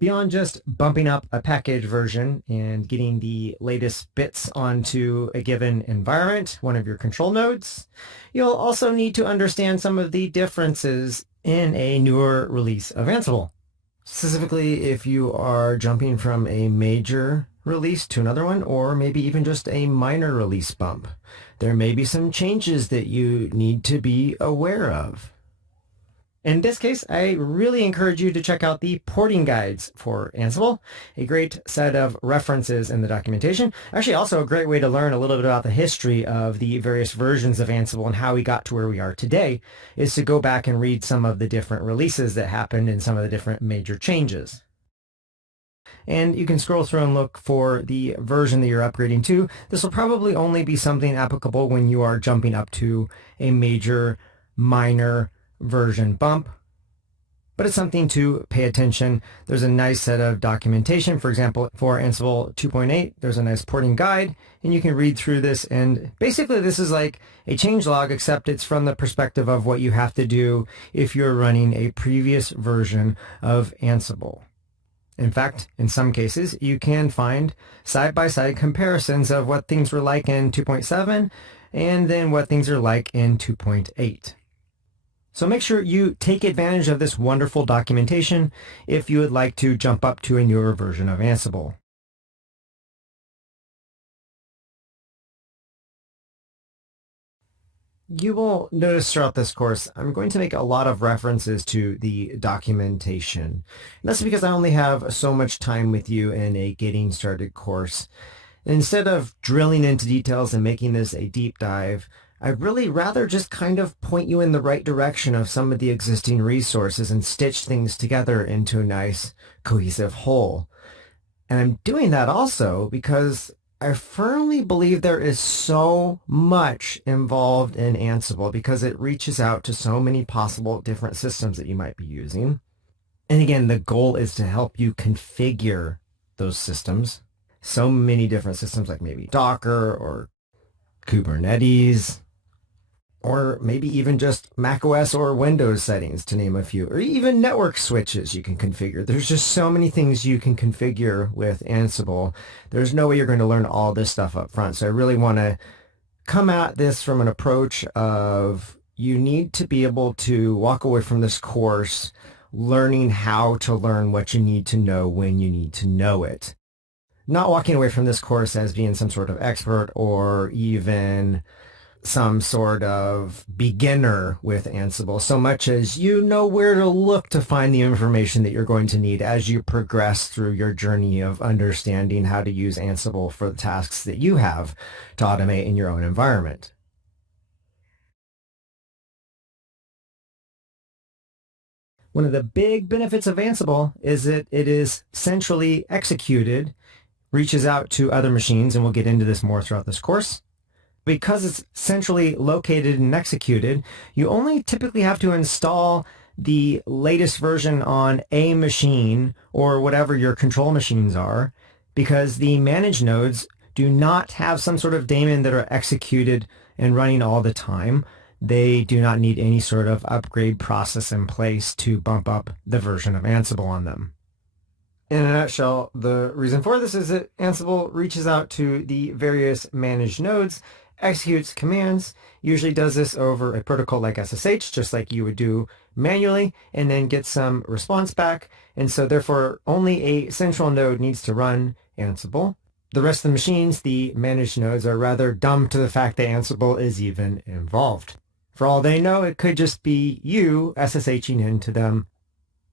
Beyond just bumping up a package version and getting the latest bits onto a given environment, one of your control nodes, you'll also need to understand some of the differences in a newer release of Ansible. Specifically, if you are jumping from a major release to another one, or maybe even just a minor release bump, there may be some changes that you need to be aware of. In this case, I really encourage you to check out the porting guides for Ansible, a great set of references in the documentation. Actually, also a great way to learn a little bit about the history of the various versions of Ansible and how we got to where we are today, is to go back and read some of the different releases that happened and some of the different major changes. And you can scroll through and look for the version that you're upgrading to. This will probably only be something applicable when you are jumping up to a major, minor version bump, but it's something to pay attention. There's a nice set of documentation. For example, for Ansible 2.8, there's a nice porting guide, and you can read through this, and basically this is like a changelog, except it's from the perspective of what you have to do if you're running a previous version of Ansible. In fact, in some cases, you can find side-by-side comparisons of what things were like in 2.7 and then what things are like in 2.8. So make sure you take advantage of this wonderful documentation if you would like to jump up to a newer version of Ansible. You will notice throughout this course, I'm going to make a lot of references to the documentation. And that's because I only have so much time with you in a Getting Started course. And instead of drilling into details and making this a deep dive, I'd really rather just kind of point you in the right direction of some of the existing resources and stitch things together into a nice cohesive whole. And I'm doing that also because I firmly believe there is so much involved in Ansible because it reaches out to so many possible different systems that you might be using. And again, the goal is to help you configure those systems. So many different systems like maybe Docker or Kubernetes, or maybe even just macOS or Windows settings, to name a few, or even network switches you can configure. There's just so many things you can configure with Ansible. There's no way you're going to learn all this stuff up front. So I really want to come at this from an approach of you need to be able to walk away from this course learning how to learn what you need to know when you need to know it. Not walking away from this course as being some sort of expert or even some sort of beginner with Ansible, so much as you know where to look to find the information that you're going to need as you progress through your journey of understanding how to use Ansible for the tasks that you have to automate in your own environment. One of the big benefits of Ansible is that it is centrally executed, reaches out to other machines, and we'll get into this more throughout this course. Because it's centrally located and executed, you only typically have to install the latest version on a machine or whatever your control machines are, because the managed nodes do not have some sort of daemon that are executed and running all the time. They do not need any sort of upgrade process in place to bump up the version of Ansible on them. In a nutshell, the reason for this is that Ansible reaches out to the various managed nodes, executes commands, usually does this over a protocol like SSH, just like you would do manually, and then gets some response back. And so therefore, only a central node needs to run Ansible. The rest of the machines, the managed nodes, are rather dumb to the fact that Ansible is even involved. For all they know, it could just be you SSHing into them,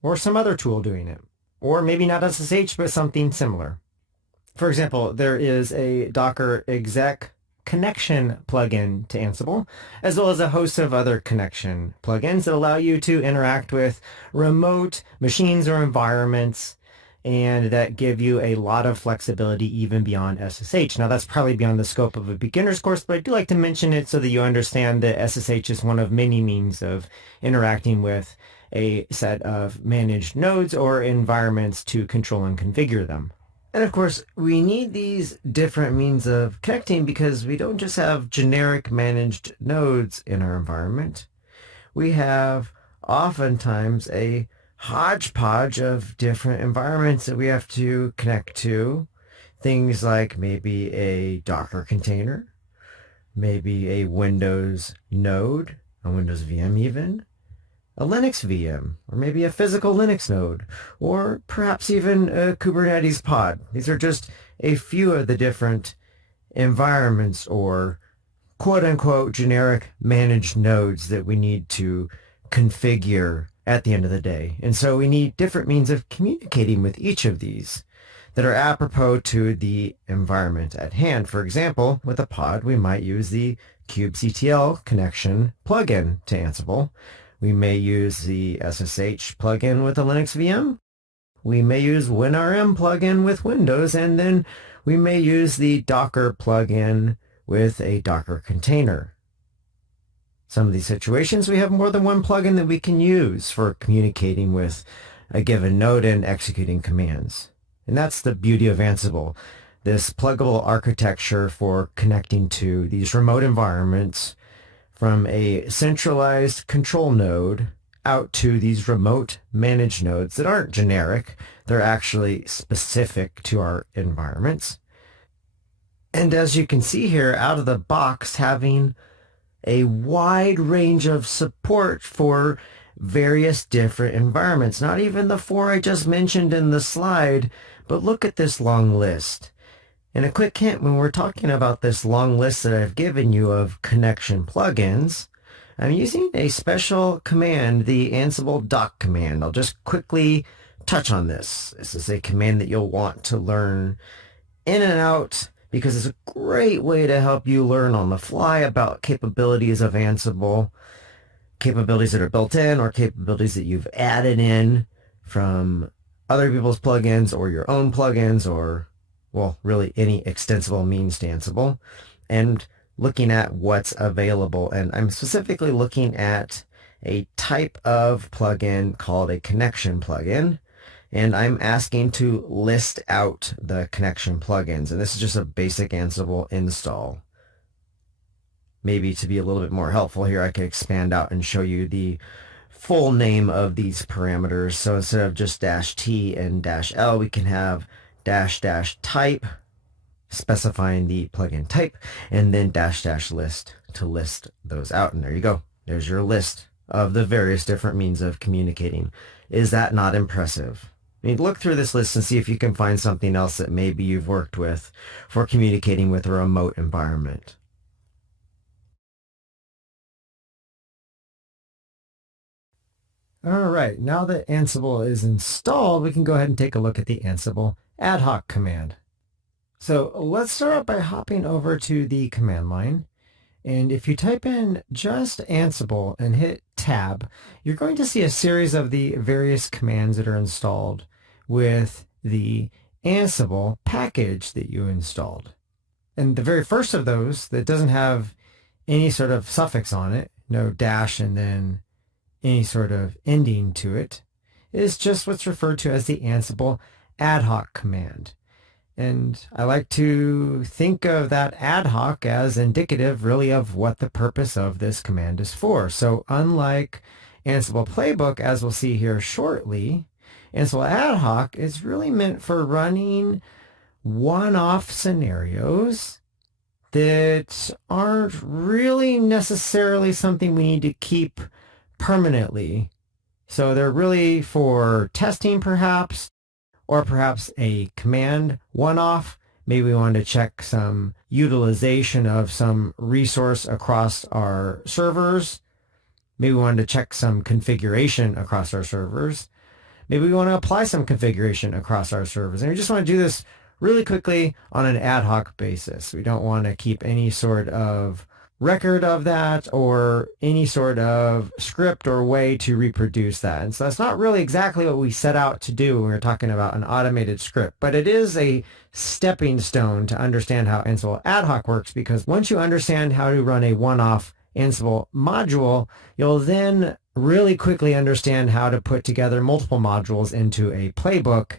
or some other tool doing it. Or maybe not SSH, but something similar. For example, there is a Docker exec connection plugin to Ansible, as well as a host of other connection plugins that allow you to interact with remote machines or environments, and that give you a lot of flexibility even beyond SSH. Now, that's probably beyond the scope of a beginner's course, but I do like to mention it so that you understand that SSH is one of many means of interacting with a set of managed nodes or environments to control and configure them. And of course, we need these different means of connecting because we don't just have generic managed nodes in our environment. We have oftentimes a hodgepodge of different environments that we have to connect to. Things like maybe a Docker container, maybe a Windows node, a Windows VM even, a Linux VM, or maybe a physical Linux node, or perhaps even a Kubernetes pod. These are just a few of the different environments or quote-unquote generic managed nodes that we need to configure at the end of the day. And so we need different means of communicating with each of these that are apropos to the environment at hand. For example, with a pod, we might use the kubectl connection plugin to Ansible. We may use the SSH plugin with a Linux VM. We may use WinRM plugin with Windows, and then we may use the Docker plugin with a Docker container. Some of these situations, we have more than one plugin that we can use for communicating with a given node and executing commands. And that's the beauty of Ansible, this pluggable architecture for connecting to these remote environments from a centralized control node out to these remote managed nodes that aren't generic. They're actually specific to our environments. And as you can see here, out of the box, having a wide range of support for various different environments. Not even the 4 I just mentioned in the slide, but look at this long list. And a quick hint, when we're talking about this long list that I've given you of connection plugins, I'm using a special command, the Ansible doc command. I'll just quickly touch on this. This is a command that you'll want to learn in and out because it's a great way to help you learn on the fly about capabilities of Ansible, capabilities that are built in or capabilities that you've added in from other people's plugins or your own plugins or, well, really any extensible means to Ansible, and looking at what's available. And I'm specifically looking at a type of plugin called a connection plugin, and I'm asking to list out the connection plugins. And this is just a basic Ansible install. Maybe to be a little bit more helpful here, I could expand out and show you the full name of these parameters. So instead of just -t and -l, we can have --type, specifying the plugin type, and then --list to list those out. And there you go. There's your list of the various different means of communicating. Is that not impressive? I mean, look through this list and see if you can find something else that maybe you've worked with for communicating with a remote environment. All right, now that Ansible is installed, we can go ahead and take a look at the Ansible Ad-hoc command. So let's start out by hopping over to the command line. And if you type in just Ansible and hit Tab, you're going to see a series of the various commands that are installed with the Ansible package that you installed. And the very first of those that doesn't have any sort of suffix on it, no dash and then any sort of ending to it, is just what's referred to as the Ansible Ad-hoc command. And I like to think of that ad hoc as indicative really of what the purpose of this command is for. So unlike Ansible Playbook, as we'll see here shortly, Ansible Ad hoc is really meant for running one-off scenarios that aren't really necessarily something we need to keep permanently. So they're really for testing perhaps, or perhaps a command one-off. Maybe we want to check some utilization of some resource across our servers. Maybe we want to check some configuration across our servers. Maybe we want to apply some configuration across our servers. And we just want to do this really quickly on an ad hoc basis. We don't want to keep any sort of record of that or any sort of script or way to reproduce that. And so that's not really exactly what we set out to do when we're talking about an automated script, but it is a stepping stone to understand how Ansible Ad hoc works, because once you understand how to run a one-off Ansible module, you'll then really quickly understand how to put together multiple modules into a playbook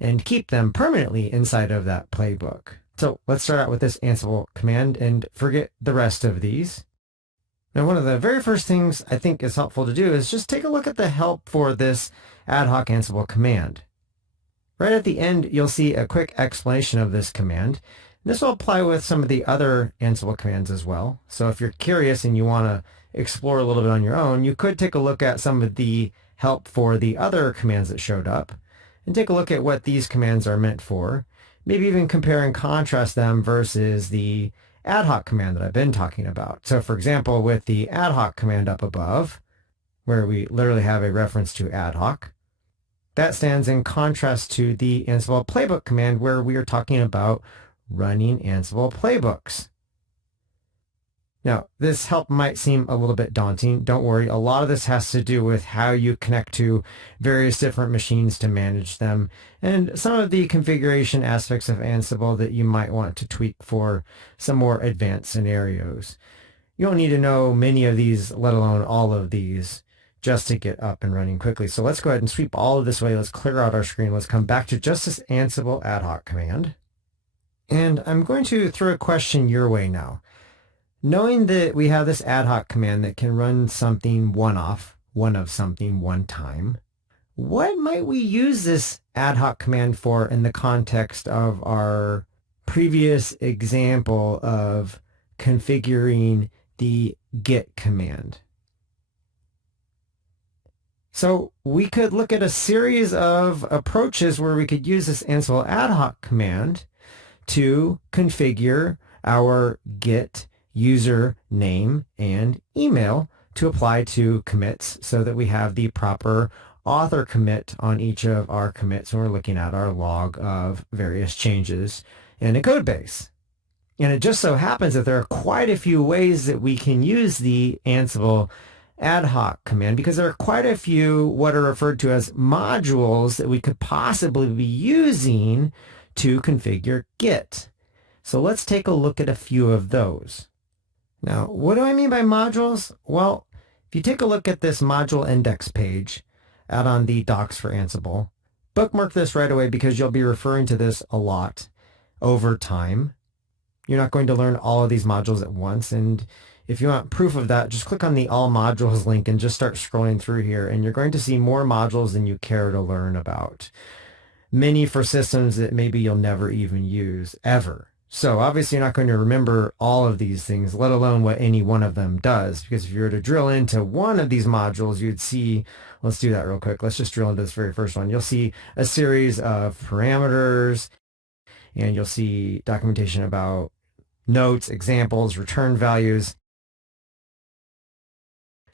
and keep them permanently inside of that playbook. So let's start out with this Ansible command and forget the rest of these. Now, one of the very first things I think is helpful to do is just take a look at the help for this ad hoc Ansible command. Right at the end, you'll see a quick explanation of this command. This will apply with some of the other Ansible commands as well. So if you're curious and you want to explore a little bit on your own, you could take a look at some of the help for the other commands that showed up and take a look at what these commands are meant for. Maybe even compare and contrast them versus the ad hoc command that I've been talking about. So for example, with the ad hoc command up above, where we literally have a reference to ad hoc, that stands in contrast to the Ansible Playbook command where we are talking about running Ansible playbooks. Now, this help might seem a little bit daunting. Don't worry, a lot of this has to do with how you connect to various different machines to manage them, and some of the configuration aspects of Ansible that you might want to tweak for some more advanced scenarios. You don't need to know many of these, let alone all of these, just to get up and running quickly. So let's go ahead and sweep all of this away. Let's clear out our screen. Let's come back to just this Ansible ad hoc command. And I'm going to throw a question your way now. Knowing that we have this ad hoc command that can run something one-off, one of something one time, what might we use this ad hoc command for in the context of our previous example of configuring the git command? So we could look at a series of approaches where we could use this Ansible ad hoc command to configure our git user name and email to apply to commits so that we have the proper author commit on each of our commits when we're looking at our log of various changes in a code base. And it just so happens that there are quite a few ways that we can use the Ansible ad hoc command, because there are quite a few what are referred to as modules that we could possibly be using to configure Git. So let's take a look at a few of those. Now, what do I mean by modules? Well, if you take a look at this module index page out on the docs for Ansible, bookmark this right away because you'll be referring to this a lot over time. You're not going to learn all of these modules at once, and if you want proof of that, just click on the All Modules link and just start scrolling through here, and you're going to see more modules than you care to learn about. Many for systems that maybe you'll never even use, ever. So obviously you're not going to remember all of these things, let alone what any one of them does, because if you were to drill into one of these modules, you'd see, let's do that real quick. Let's just drill into this very first one. You'll see a series of parameters, and you'll see documentation about notes, examples, return values.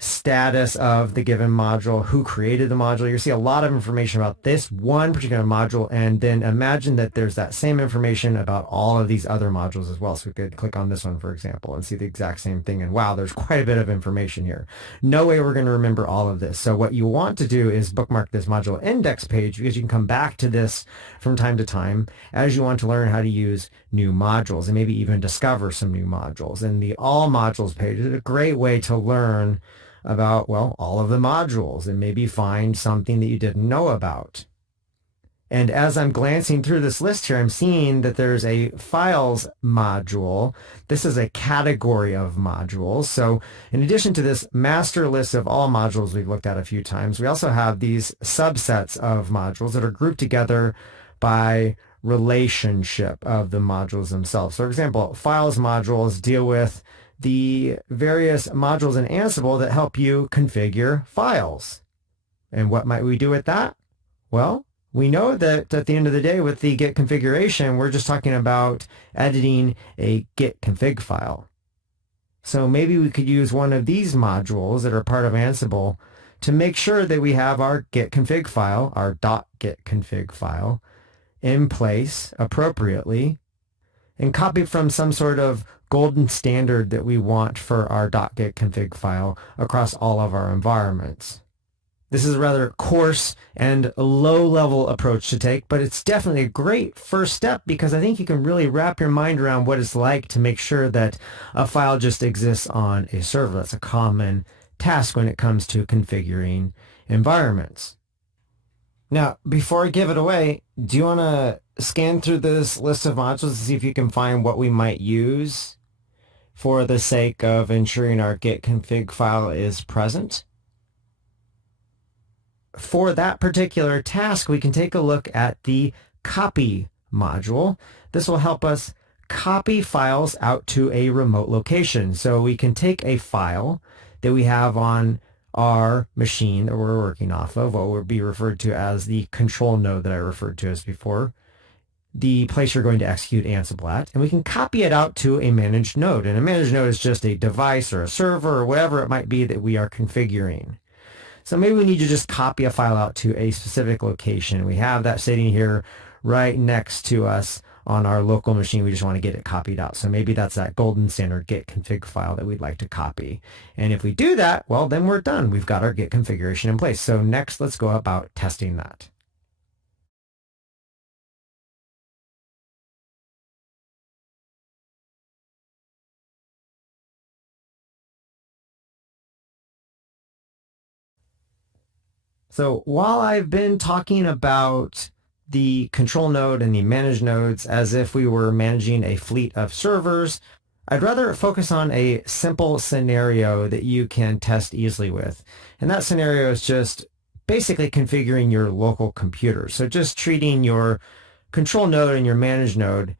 status of the given module, who created the module. You see a lot of information about this one particular module, and then imagine that there's that same information about all of these other modules as well. So we could click on this one, for example, and see the exact same thing. And wow, there's quite a bit of information here. No way we're going to remember all of this. So what you want to do is bookmark this module index page, because you can come back to this from time to time as you want to learn how to use new modules and maybe even discover some new modules. And the all modules page is a great way to learn about, well, all of the modules and maybe find something that you didn't know about. And as I'm glancing through this list here, I'm seeing that there's a files module. This is a category of modules. So in addition to this master list of all modules we've looked at a few times, we also have these subsets of modules that are grouped together by relationship of the modules themselves. So for example, files modules deal with the various modules in Ansible that help you configure files. And what might we do with that? Well, we know that at the end of the day with the git configuration, we're just talking about editing a git config file. So maybe we could use one of these modules that are part of Ansible to make sure that we have our git config file, our .gitconfig file, in place appropriately, and copy from some sort of golden standard that we want for our .gitconfig file across all of our environments. This is a rather coarse and low-level approach to take, but it's definitely a great first step, because I think you can really wrap your mind around what it's like to make sure that a file just exists on a server. That's a common task when it comes to configuring environments. Now, before I give it away, do you want to scan through this list of modules to see if you can find what we might use for the sake of ensuring our git config file is present? For that particular task, we can take a look at the copy module. This will help us copy files out to a remote location. So we can take a file that we have on our machine that we're working off of, what would be referred to as the control node that I referred to as before, the place you're going to execute Ansible at, and we can copy it out to a managed node. And a managed node is just a device or a server or whatever it might be that we are configuring. So maybe we need to just copy a file out to a specific location. We have that sitting here right next to us on our local machine. We just want to get it copied out. So maybe that's that golden standard git config file that we'd like to copy. And if we do that, well, then we're done. We've got our git configuration in place. So next, let's go about testing that. So while I've been talking about the control node and the manage nodes as if we were managing a fleet of servers, I'd rather focus on a simple scenario that you can test easily with. And that scenario is just basically configuring your local computer. So just treating your control node and your manage node,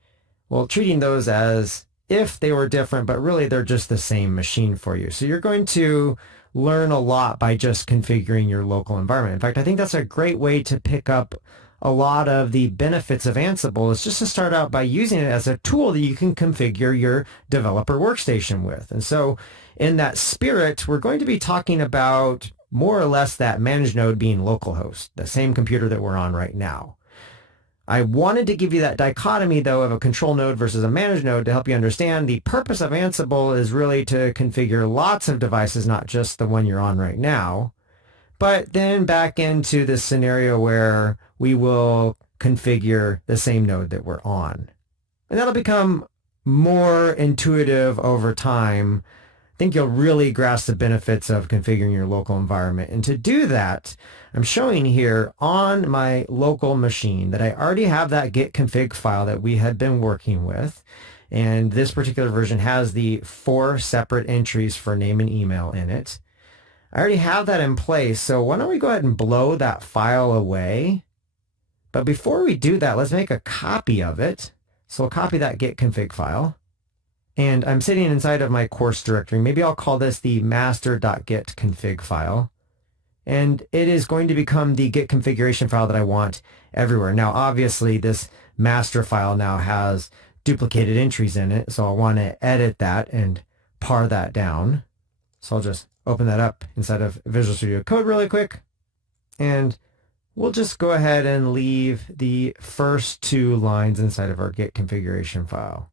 well, treating those as if they were different, but really they're just the same machine for you. So you're going to learn a lot by just configuring your local environment. In fact, I think that's a great way to pick up a lot of the benefits of Ansible, is just to start out by using it as a tool that you can configure your developer workstation with. And so in that spirit, we're going to be talking about more or less that managed node being localhost, the same computer that we're on right now. I wanted to give you that dichotomy, though, of a control node versus a managed node to help you understand the purpose of Ansible is really to configure lots of devices, not just the one you're on right now. But then back into this scenario where we will configure the same node that we're on. And that'll become more intuitive over time. I think you'll really grasp the benefits of configuring your local environment. And to do that, I'm showing here on my local machine that I already have that git config file that we had been working with. And this particular version has the 4 separate entries for name and email in it. I already have that in place, so why don't we go ahead and blow that file away. But before we do that, let's make a copy of it. So we'll copy that git config file. And I'm sitting inside of my course directory. Maybe I'll call this the master.gitconfig file. And it is going to become the git configuration file that I want everywhere. Now, obviously, this master file now has duplicated entries in it, so I want to edit that and par that down. So I'll just open that up inside of Visual Studio Code really quick. And we'll just go ahead and leave the first 2 lines inside of our Git configuration file.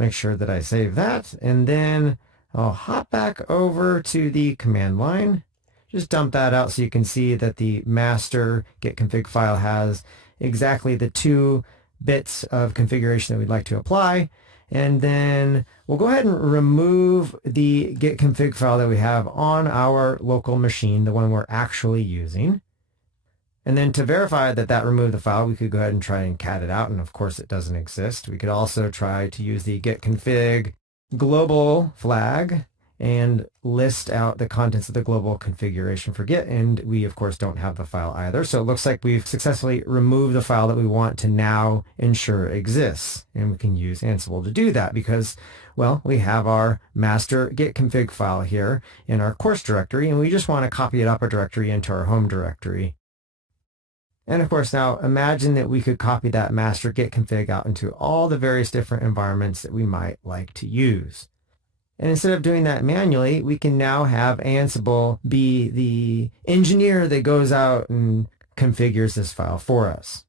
Make sure that I save that, and then I'll hop back over to the command line. Just dump that out so you can see that the master git config file has exactly the 2 bits of configuration that we'd like to apply. And then we'll go ahead and remove the git config file that we have on our local machine, the one we're actually using. And then to verify that that removed the file, we could go ahead and try and cat it out. And of course, it doesn't exist. We could also try to use the git config global flag and list out the contents of the global configuration for Git. And we, of course, don't have the file either. So it looks like we've successfully removed the file that we want to now ensure exists. And we can use Ansible to do that because, well, we have our master git config file here in our course directory, and we just want to copy it up a directory into our home directory. And of course, now imagine that we could copy that master git config out into all the various different environments that we might like to use. And instead of doing that manually, we can now have Ansible be the engineer that goes out and configures this file for us.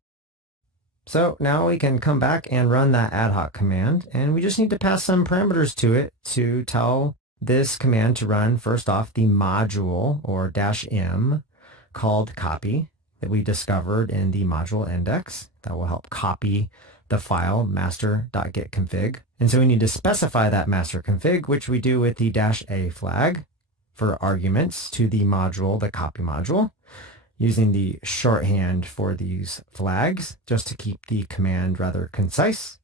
So now we can come back and run that ad hoc command, and we just need to pass some parameters to it to tell this command to run first off the module or -m called copy that we discovered in the module index that will help copy the file master.gitconfig. And so we need to specify that master config, which we do with the -a flag for arguments to the module, the copy module, using the shorthand for these flags just to keep the command rather concise.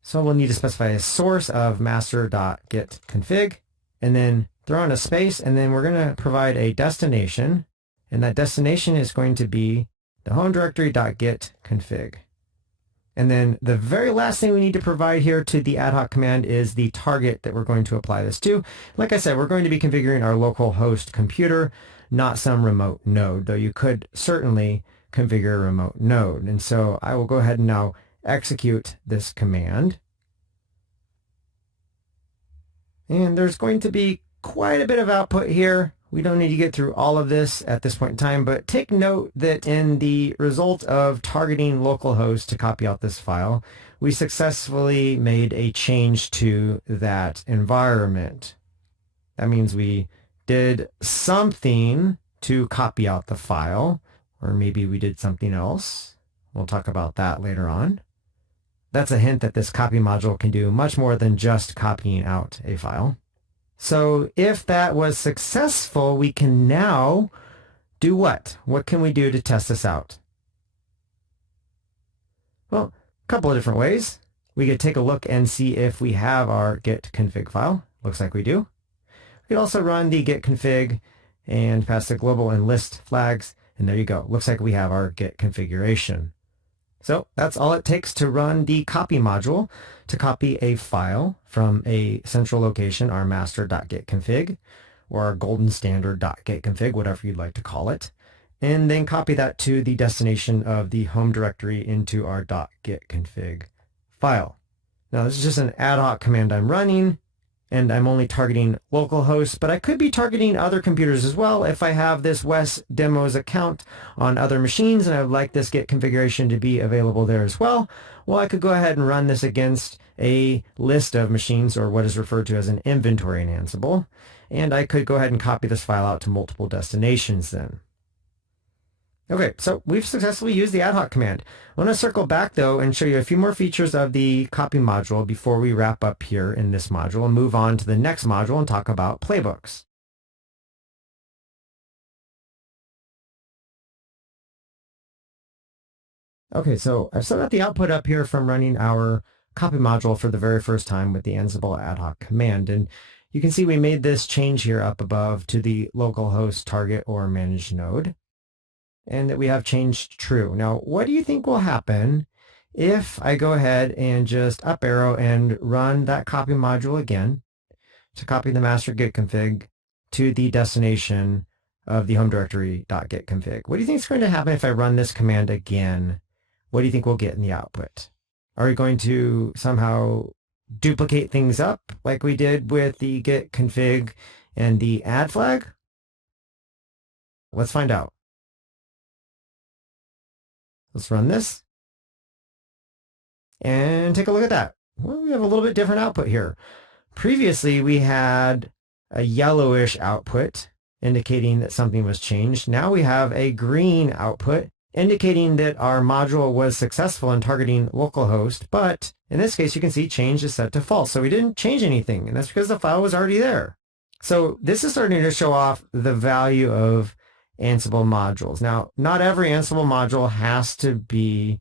So we'll need to specify a source of master.gitconfig and then throw in a space, and then we're going to provide a destination. And that destination is going to be the home directory.gitconfig. And then the very last thing we need to provide here to the ad hoc command is the target that we're going to apply this to. Like I said, we're going to be configuring our local host computer, not some remote node, though you could certainly configure a remote node. And so I will go ahead and now execute this command. And there's going to be quite a bit of output here. We don't need to get through all of this at this point in time, but take note that in the result of targeting localhost to copy out this file, we successfully made a change to that environment. That means we did something to copy out the file, or maybe we did something else. We'll talk about that later on. That's a hint that this copy module can do much more than just copying out a file. So if that was successful, we can now do what? What can we do to test this out? Well, a couple of different ways. We could take a look and see if we have our git config file. Looks like we do. We could also run the git config and pass the global and list flags, and there you go. Looks like we have our git configuration. So that's all it takes to run the copy module to copy a file from a central location, our master.gitconfig, or our golden standard.gitconfig, whatever you'd like to call it, and then copy that to the destination of the home directory into our .gitconfig file. Now this is just an ad hoc command I'm running, and I'm only targeting localhost, but I could be targeting other computers as well. If I have this Wes Demos account on other machines and I would like this Git configuration to be available there as well, well, I could go ahead and run this against a list of machines, or what is referred to as an inventory in Ansible, and I could go ahead and copy this file out to multiple destinations then. Okay, so we've successfully used the ad hoc command. I want to circle back though and show you a few more features of the copy module before we wrap up here in this module and move on to the next module and talk about playbooks. Okay, so I've still got the output up here from running our copy module for the very first time with the Ansible Ad-hoc command. And you can see we made this change here up above to the localhost target or managed node, and that we have changed true. Now, what do you think will happen if I go ahead and just up arrow and run that copy module again to copy the master git config to the destination of the home directory.gitconfig? What do you think is going to happen if I run this command again? What do you think we'll get in the output? Are we going to somehow duplicate things up like we did with the git config And the add flag? Let's find out. Let's run this and take a look at that. Well, we have a little bit different output here. Previously, we had a yellowish output indicating that something was changed. Now we have a green output indicating that our module was successful in targeting localhost, but in this case, you can see change is set to false. So we didn't change anything, and that's because the file was already there. So this is starting to show off the value of Ansible modules. Now, not every Ansible module has to be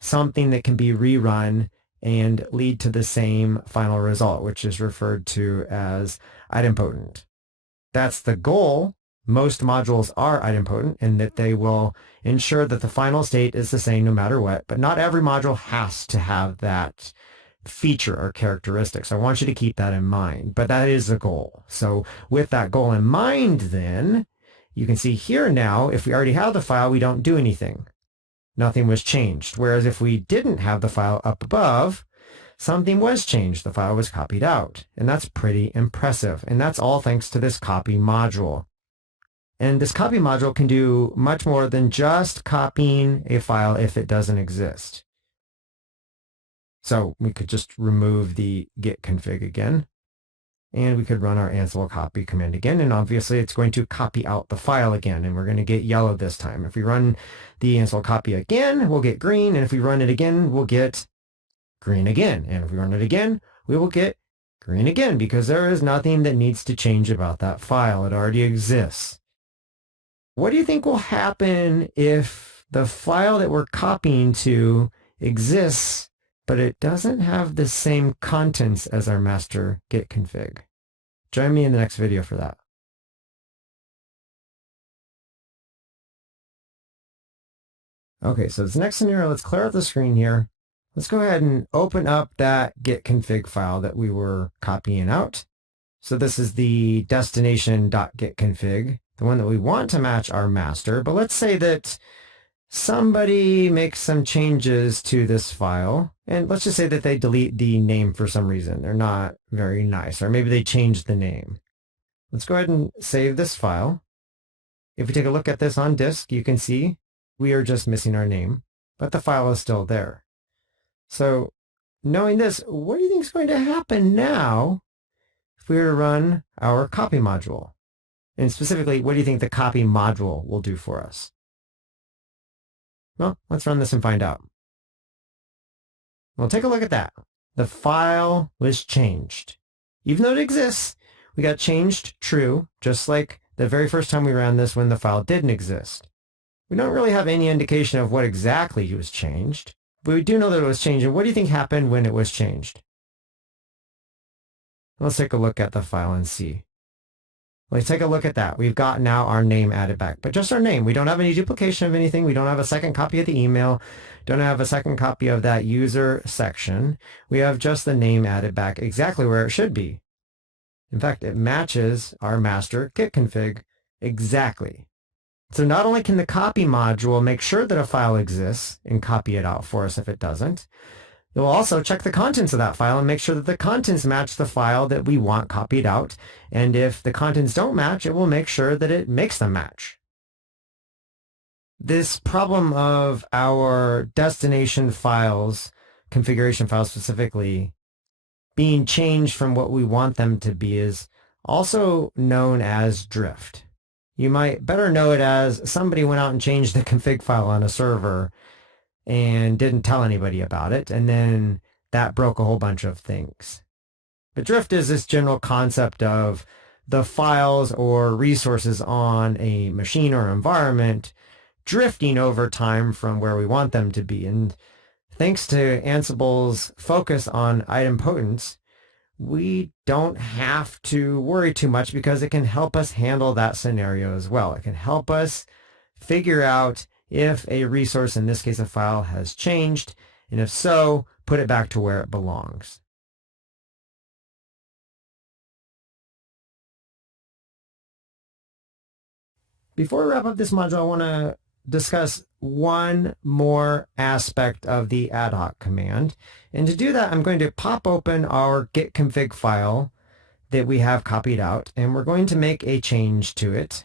something that can be rerun and lead to the same final result, which is referred to as idempotent. That's the goal. Most modules are idempotent in that they will ensure that the final state is the same no matter what, but not every module has to have that feature or characteristic. So I want you to keep that in mind, but that is the goal. So with that goal in mind, then you can see here now, if we already have the file, we don't do anything. Nothing was changed. Whereas if we didn't have the file up above, something was changed. The file was copied out. And that's pretty impressive. And that's all thanks to this copy module. And this copy module can do much more than just copying a file if it doesn't exist. So we could just remove the gitconfig again. And we could run our Ansible copy command again, and obviously it's going to copy out the file again, and we're going to get yellow this time. If we run the Ansible copy again, we'll get green, and if we run it again, we'll get green again. And if we run it again, we will get green again, because there is nothing that needs to change about that file. It already exists. What do you think will happen if the file that we're copying to exists, but it doesn't have the same contents as our master gitconfig? Join me in the next video for that. Okay, so this next scenario, let's clear out the screen here. Let's go ahead and open up that gitconfig file that we were copying out. So this is the destination.gitconfig, the one that we want to match our master. But let's say that somebody makes some changes to this file, and let's just say that they delete the name for some reason. They're not very nice, or maybe they changed the name. Let's go ahead and save this file. If we take a look at this on disk, you can see we are just missing our name, but the file is still there. So knowing this, what do you think is going to happen now if we were to run our copy module? And specifically, what do you think the copy module will do for us? Well, let's run this and find out. Well, take a look at that. The file was changed. Even though it exists, we got changed true, just like the very first time we ran this when the file didn't exist. We don't really have any indication of what exactly was changed, but we do know that it was changed. And what do you think happened when it was changed? Let's take a look at the file and see. Let's take a look at that. We've got now our name added back, but just our name. We don't have any duplication of anything. We don't have a second copy of the email. Don't have a second copy of that user section. We have just the name added back exactly where it should be. In fact, it matches our master gitconfig exactly. So not only can the copy module make sure that a file exists and copy it out for us if it doesn't, it will also check the contents of that file and make sure that the contents match the file that we want copied out. And if the contents don't match, it will make sure that it makes them match. This problem of our destination files, configuration files specifically, being changed from what we want them to be is also known as drift. You might better know it as somebody went out and changed the config file on a server and didn't tell anybody about it, and then that broke a whole bunch of things. But drift is this general concept of the files or resources on a machine or environment drifting over time from where we want them to be. And thanks to Ansible's focus on idempotence, we don't have to worry too much because it can help us handle that scenario as well. It can help us figure out if a resource, in this case a file, has changed, and if so, put it back to where it belongs. Before we wrap up this module, I want to discuss one more aspect of the ad hoc command. And to do that, I'm going to pop open our gitconfig file that we have copied out, and we're going to make a change to it.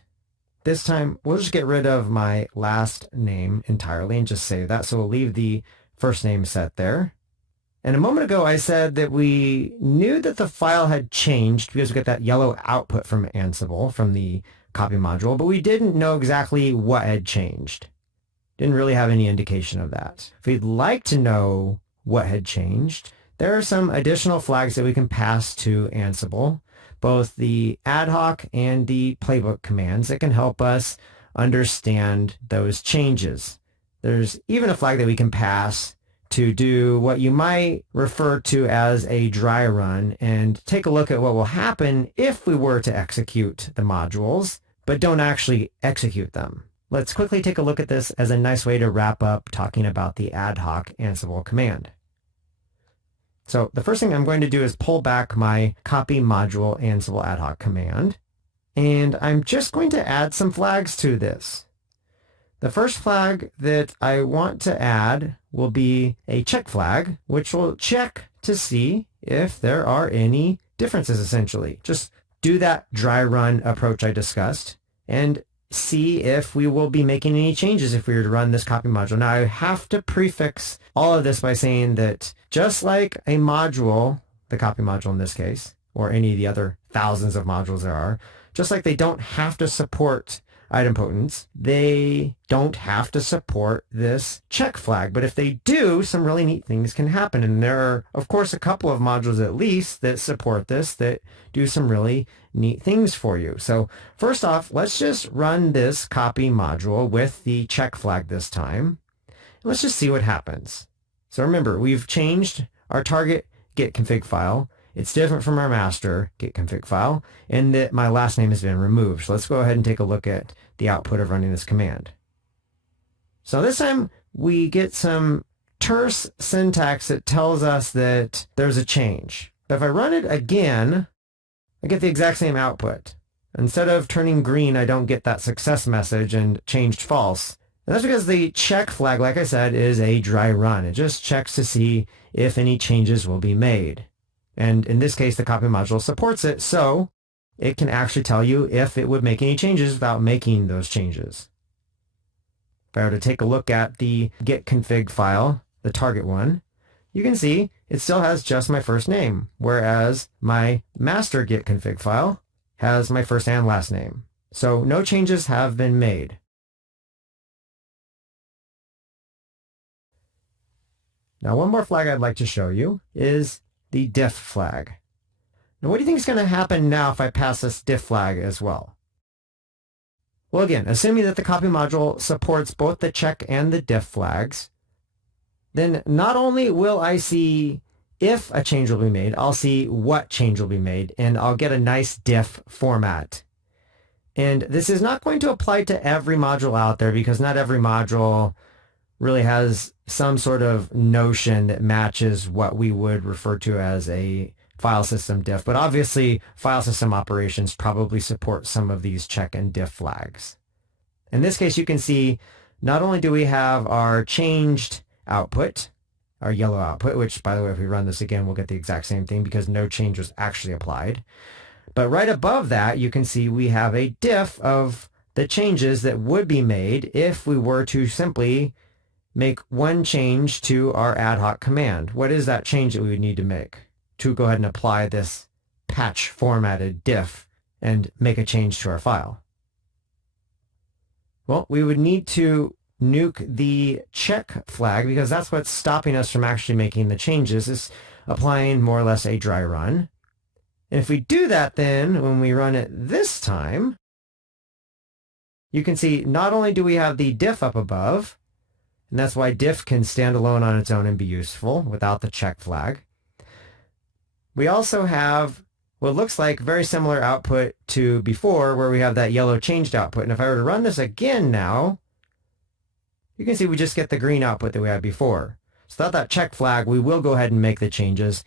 This time, we'll just get rid of my last name entirely and just save that. So we'll leave the first name set there. And a moment ago, I said that we knew that the file had changed because we get that yellow output from Ansible, from the copy module, but we didn't know exactly what had changed. Didn't really have any indication of that. If we'd like to know what had changed, there are some additional flags that we can pass to Ansible, both the ad hoc and the playbook commands that can help us understand those changes. There's even a flag that we can pass to do what you might refer to as a dry run and take a look at what will happen if we were to execute the modules, but don't actually execute them. Let's quickly take a look at this as a nice way to wrap up talking about the ad hoc Ansible command. So the first thing I'm going to do is pull back my copy module Ansible ad hoc command, and I'm just going to add some flags to this. The first flag that I want to add will be a check flag, which will check to see if there are any differences, essentially. Just do that dry run approach I discussed and see if we will be making any changes if we were to run this copy module. Now, I have to prefix all of this by saying that just like a module, the copy module in this case, or any of the other thousands of modules there are, just like they don't have to support idempotence, they don't have to support this check flag. But if they do, some really neat things can happen. And there are, of course, a couple of modules at least that support this that do some really neat things for you. So first off, let's just run this copy module with the check flag this time. Let's just see what happens. So remember, we've changed our target gitconfig file. It's different from our master gitconfig file, and that my last name has been removed. So let's go ahead and take a look at the output of running this command. So this time we get some terse syntax that tells us that there's a change. But if I run it again, I get the exact same output. Instead of turning green, I don't get that success message and changed false. And that's because the check flag, like I said, is a dry run. It just checks to see if any changes will be made. And in this case, the copy module supports it, so it can actually tell you if it would make any changes without making those changes. If I were to take a look at the gitconfig file, the target one, you can see it still has just my first name, whereas my master gitconfig file has my first and last name. So no changes have been made. Now, one more flag I'd like to show you is the diff flag. Now, what do you think is going to happen now if I pass this diff flag as well? Well, again, assuming that the copy module supports both the check and the diff flags, then not only will I see if a change will be made, I'll see what change will be made, and I'll get a nice diff format. And this is not going to apply to every module out there because not every module really has some sort of notion that matches what we would refer to as a file system diff. But obviously, file system operations probably support some of these check and diff flags. In this case, you can see not only do we have our changed output, our yellow output, which, by the way, if we run this again, we'll get the exact same thing because no change was actually applied. But right above that, you can see we have a diff of the changes that would be made if we were to simply make one change to our ad hoc command. What is that change that we would need to make to go ahead and apply this patch formatted diff and make a change to our file? Well, we would need to nuke the check flag because that's what's stopping us from actually making the changes, is applying more or less a dry run. And if we do that, then when we run it this time, you can see not only do we have the diff up above, and that's why diff can stand alone on its own and be useful without the check flag. We also have what looks like very similar output to before, where we have that yellow changed output. And if I were to run this again now, you can see we just get the green output that we had before. So without that check flag, we will go ahead and make the changes.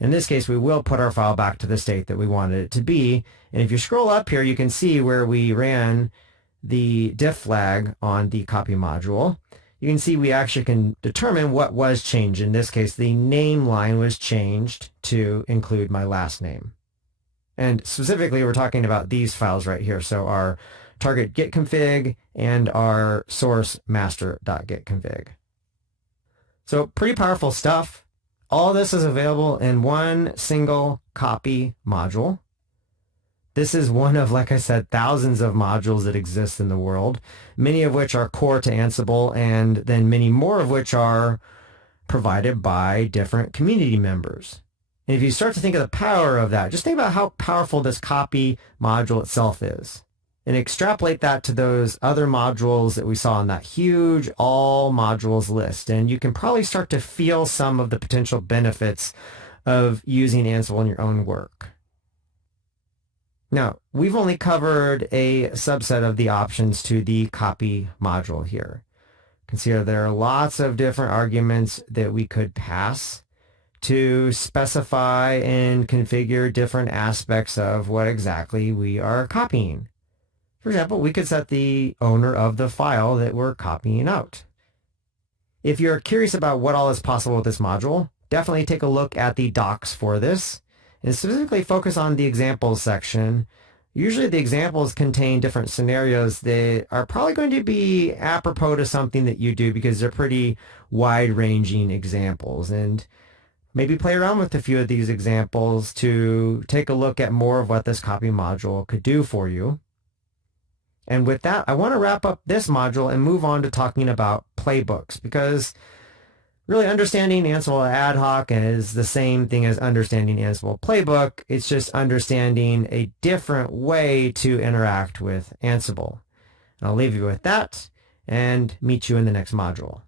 In this case, we will put our file back to the state that we wanted it to be. And if you scroll up here, you can see where we ran the diff flag on the copy module. You can see we actually can determine what was changed. In this case, the name line was changed to include my last name. And specifically, we're talking about these files right here. So our target gitconfig and our source master.gitconfig. So pretty powerful stuff. All this is available in one single copy module. This is one of, like I said, thousands of modules that exist in the world, many of which are core to Ansible, and then many more of which are provided by different community members. And if you start to think of the power of that, just think about how powerful this copy module itself is. And extrapolate that to those other modules that we saw in that huge all modules list. And you can probably start to feel some of the potential benefits of using Ansible in your own work. Now, we've only covered a subset of the options to the copy module here. You can see there are lots of different arguments that we could pass to specify and configure different aspects of what exactly we are copying. For example, we could set the owner of the file that we're copying out. If you're curious about what all is possible with this module, definitely take a look at the docs for this, and specifically focus on the examples section. Usually the examples contain different scenarios that are probably going to be apropos to something that you do because they're pretty wide-ranging examples. And maybe play around with a few of these examples to take a look at more of what this copy module could do for you. And with that, I want to wrap up this module and move on to talking about playbooks, because really understanding Ansible Ad-hoc is the same thing as understanding Ansible Playbook. It's just understanding a different way to interact with Ansible. And I'll leave you with that and meet you in the next module.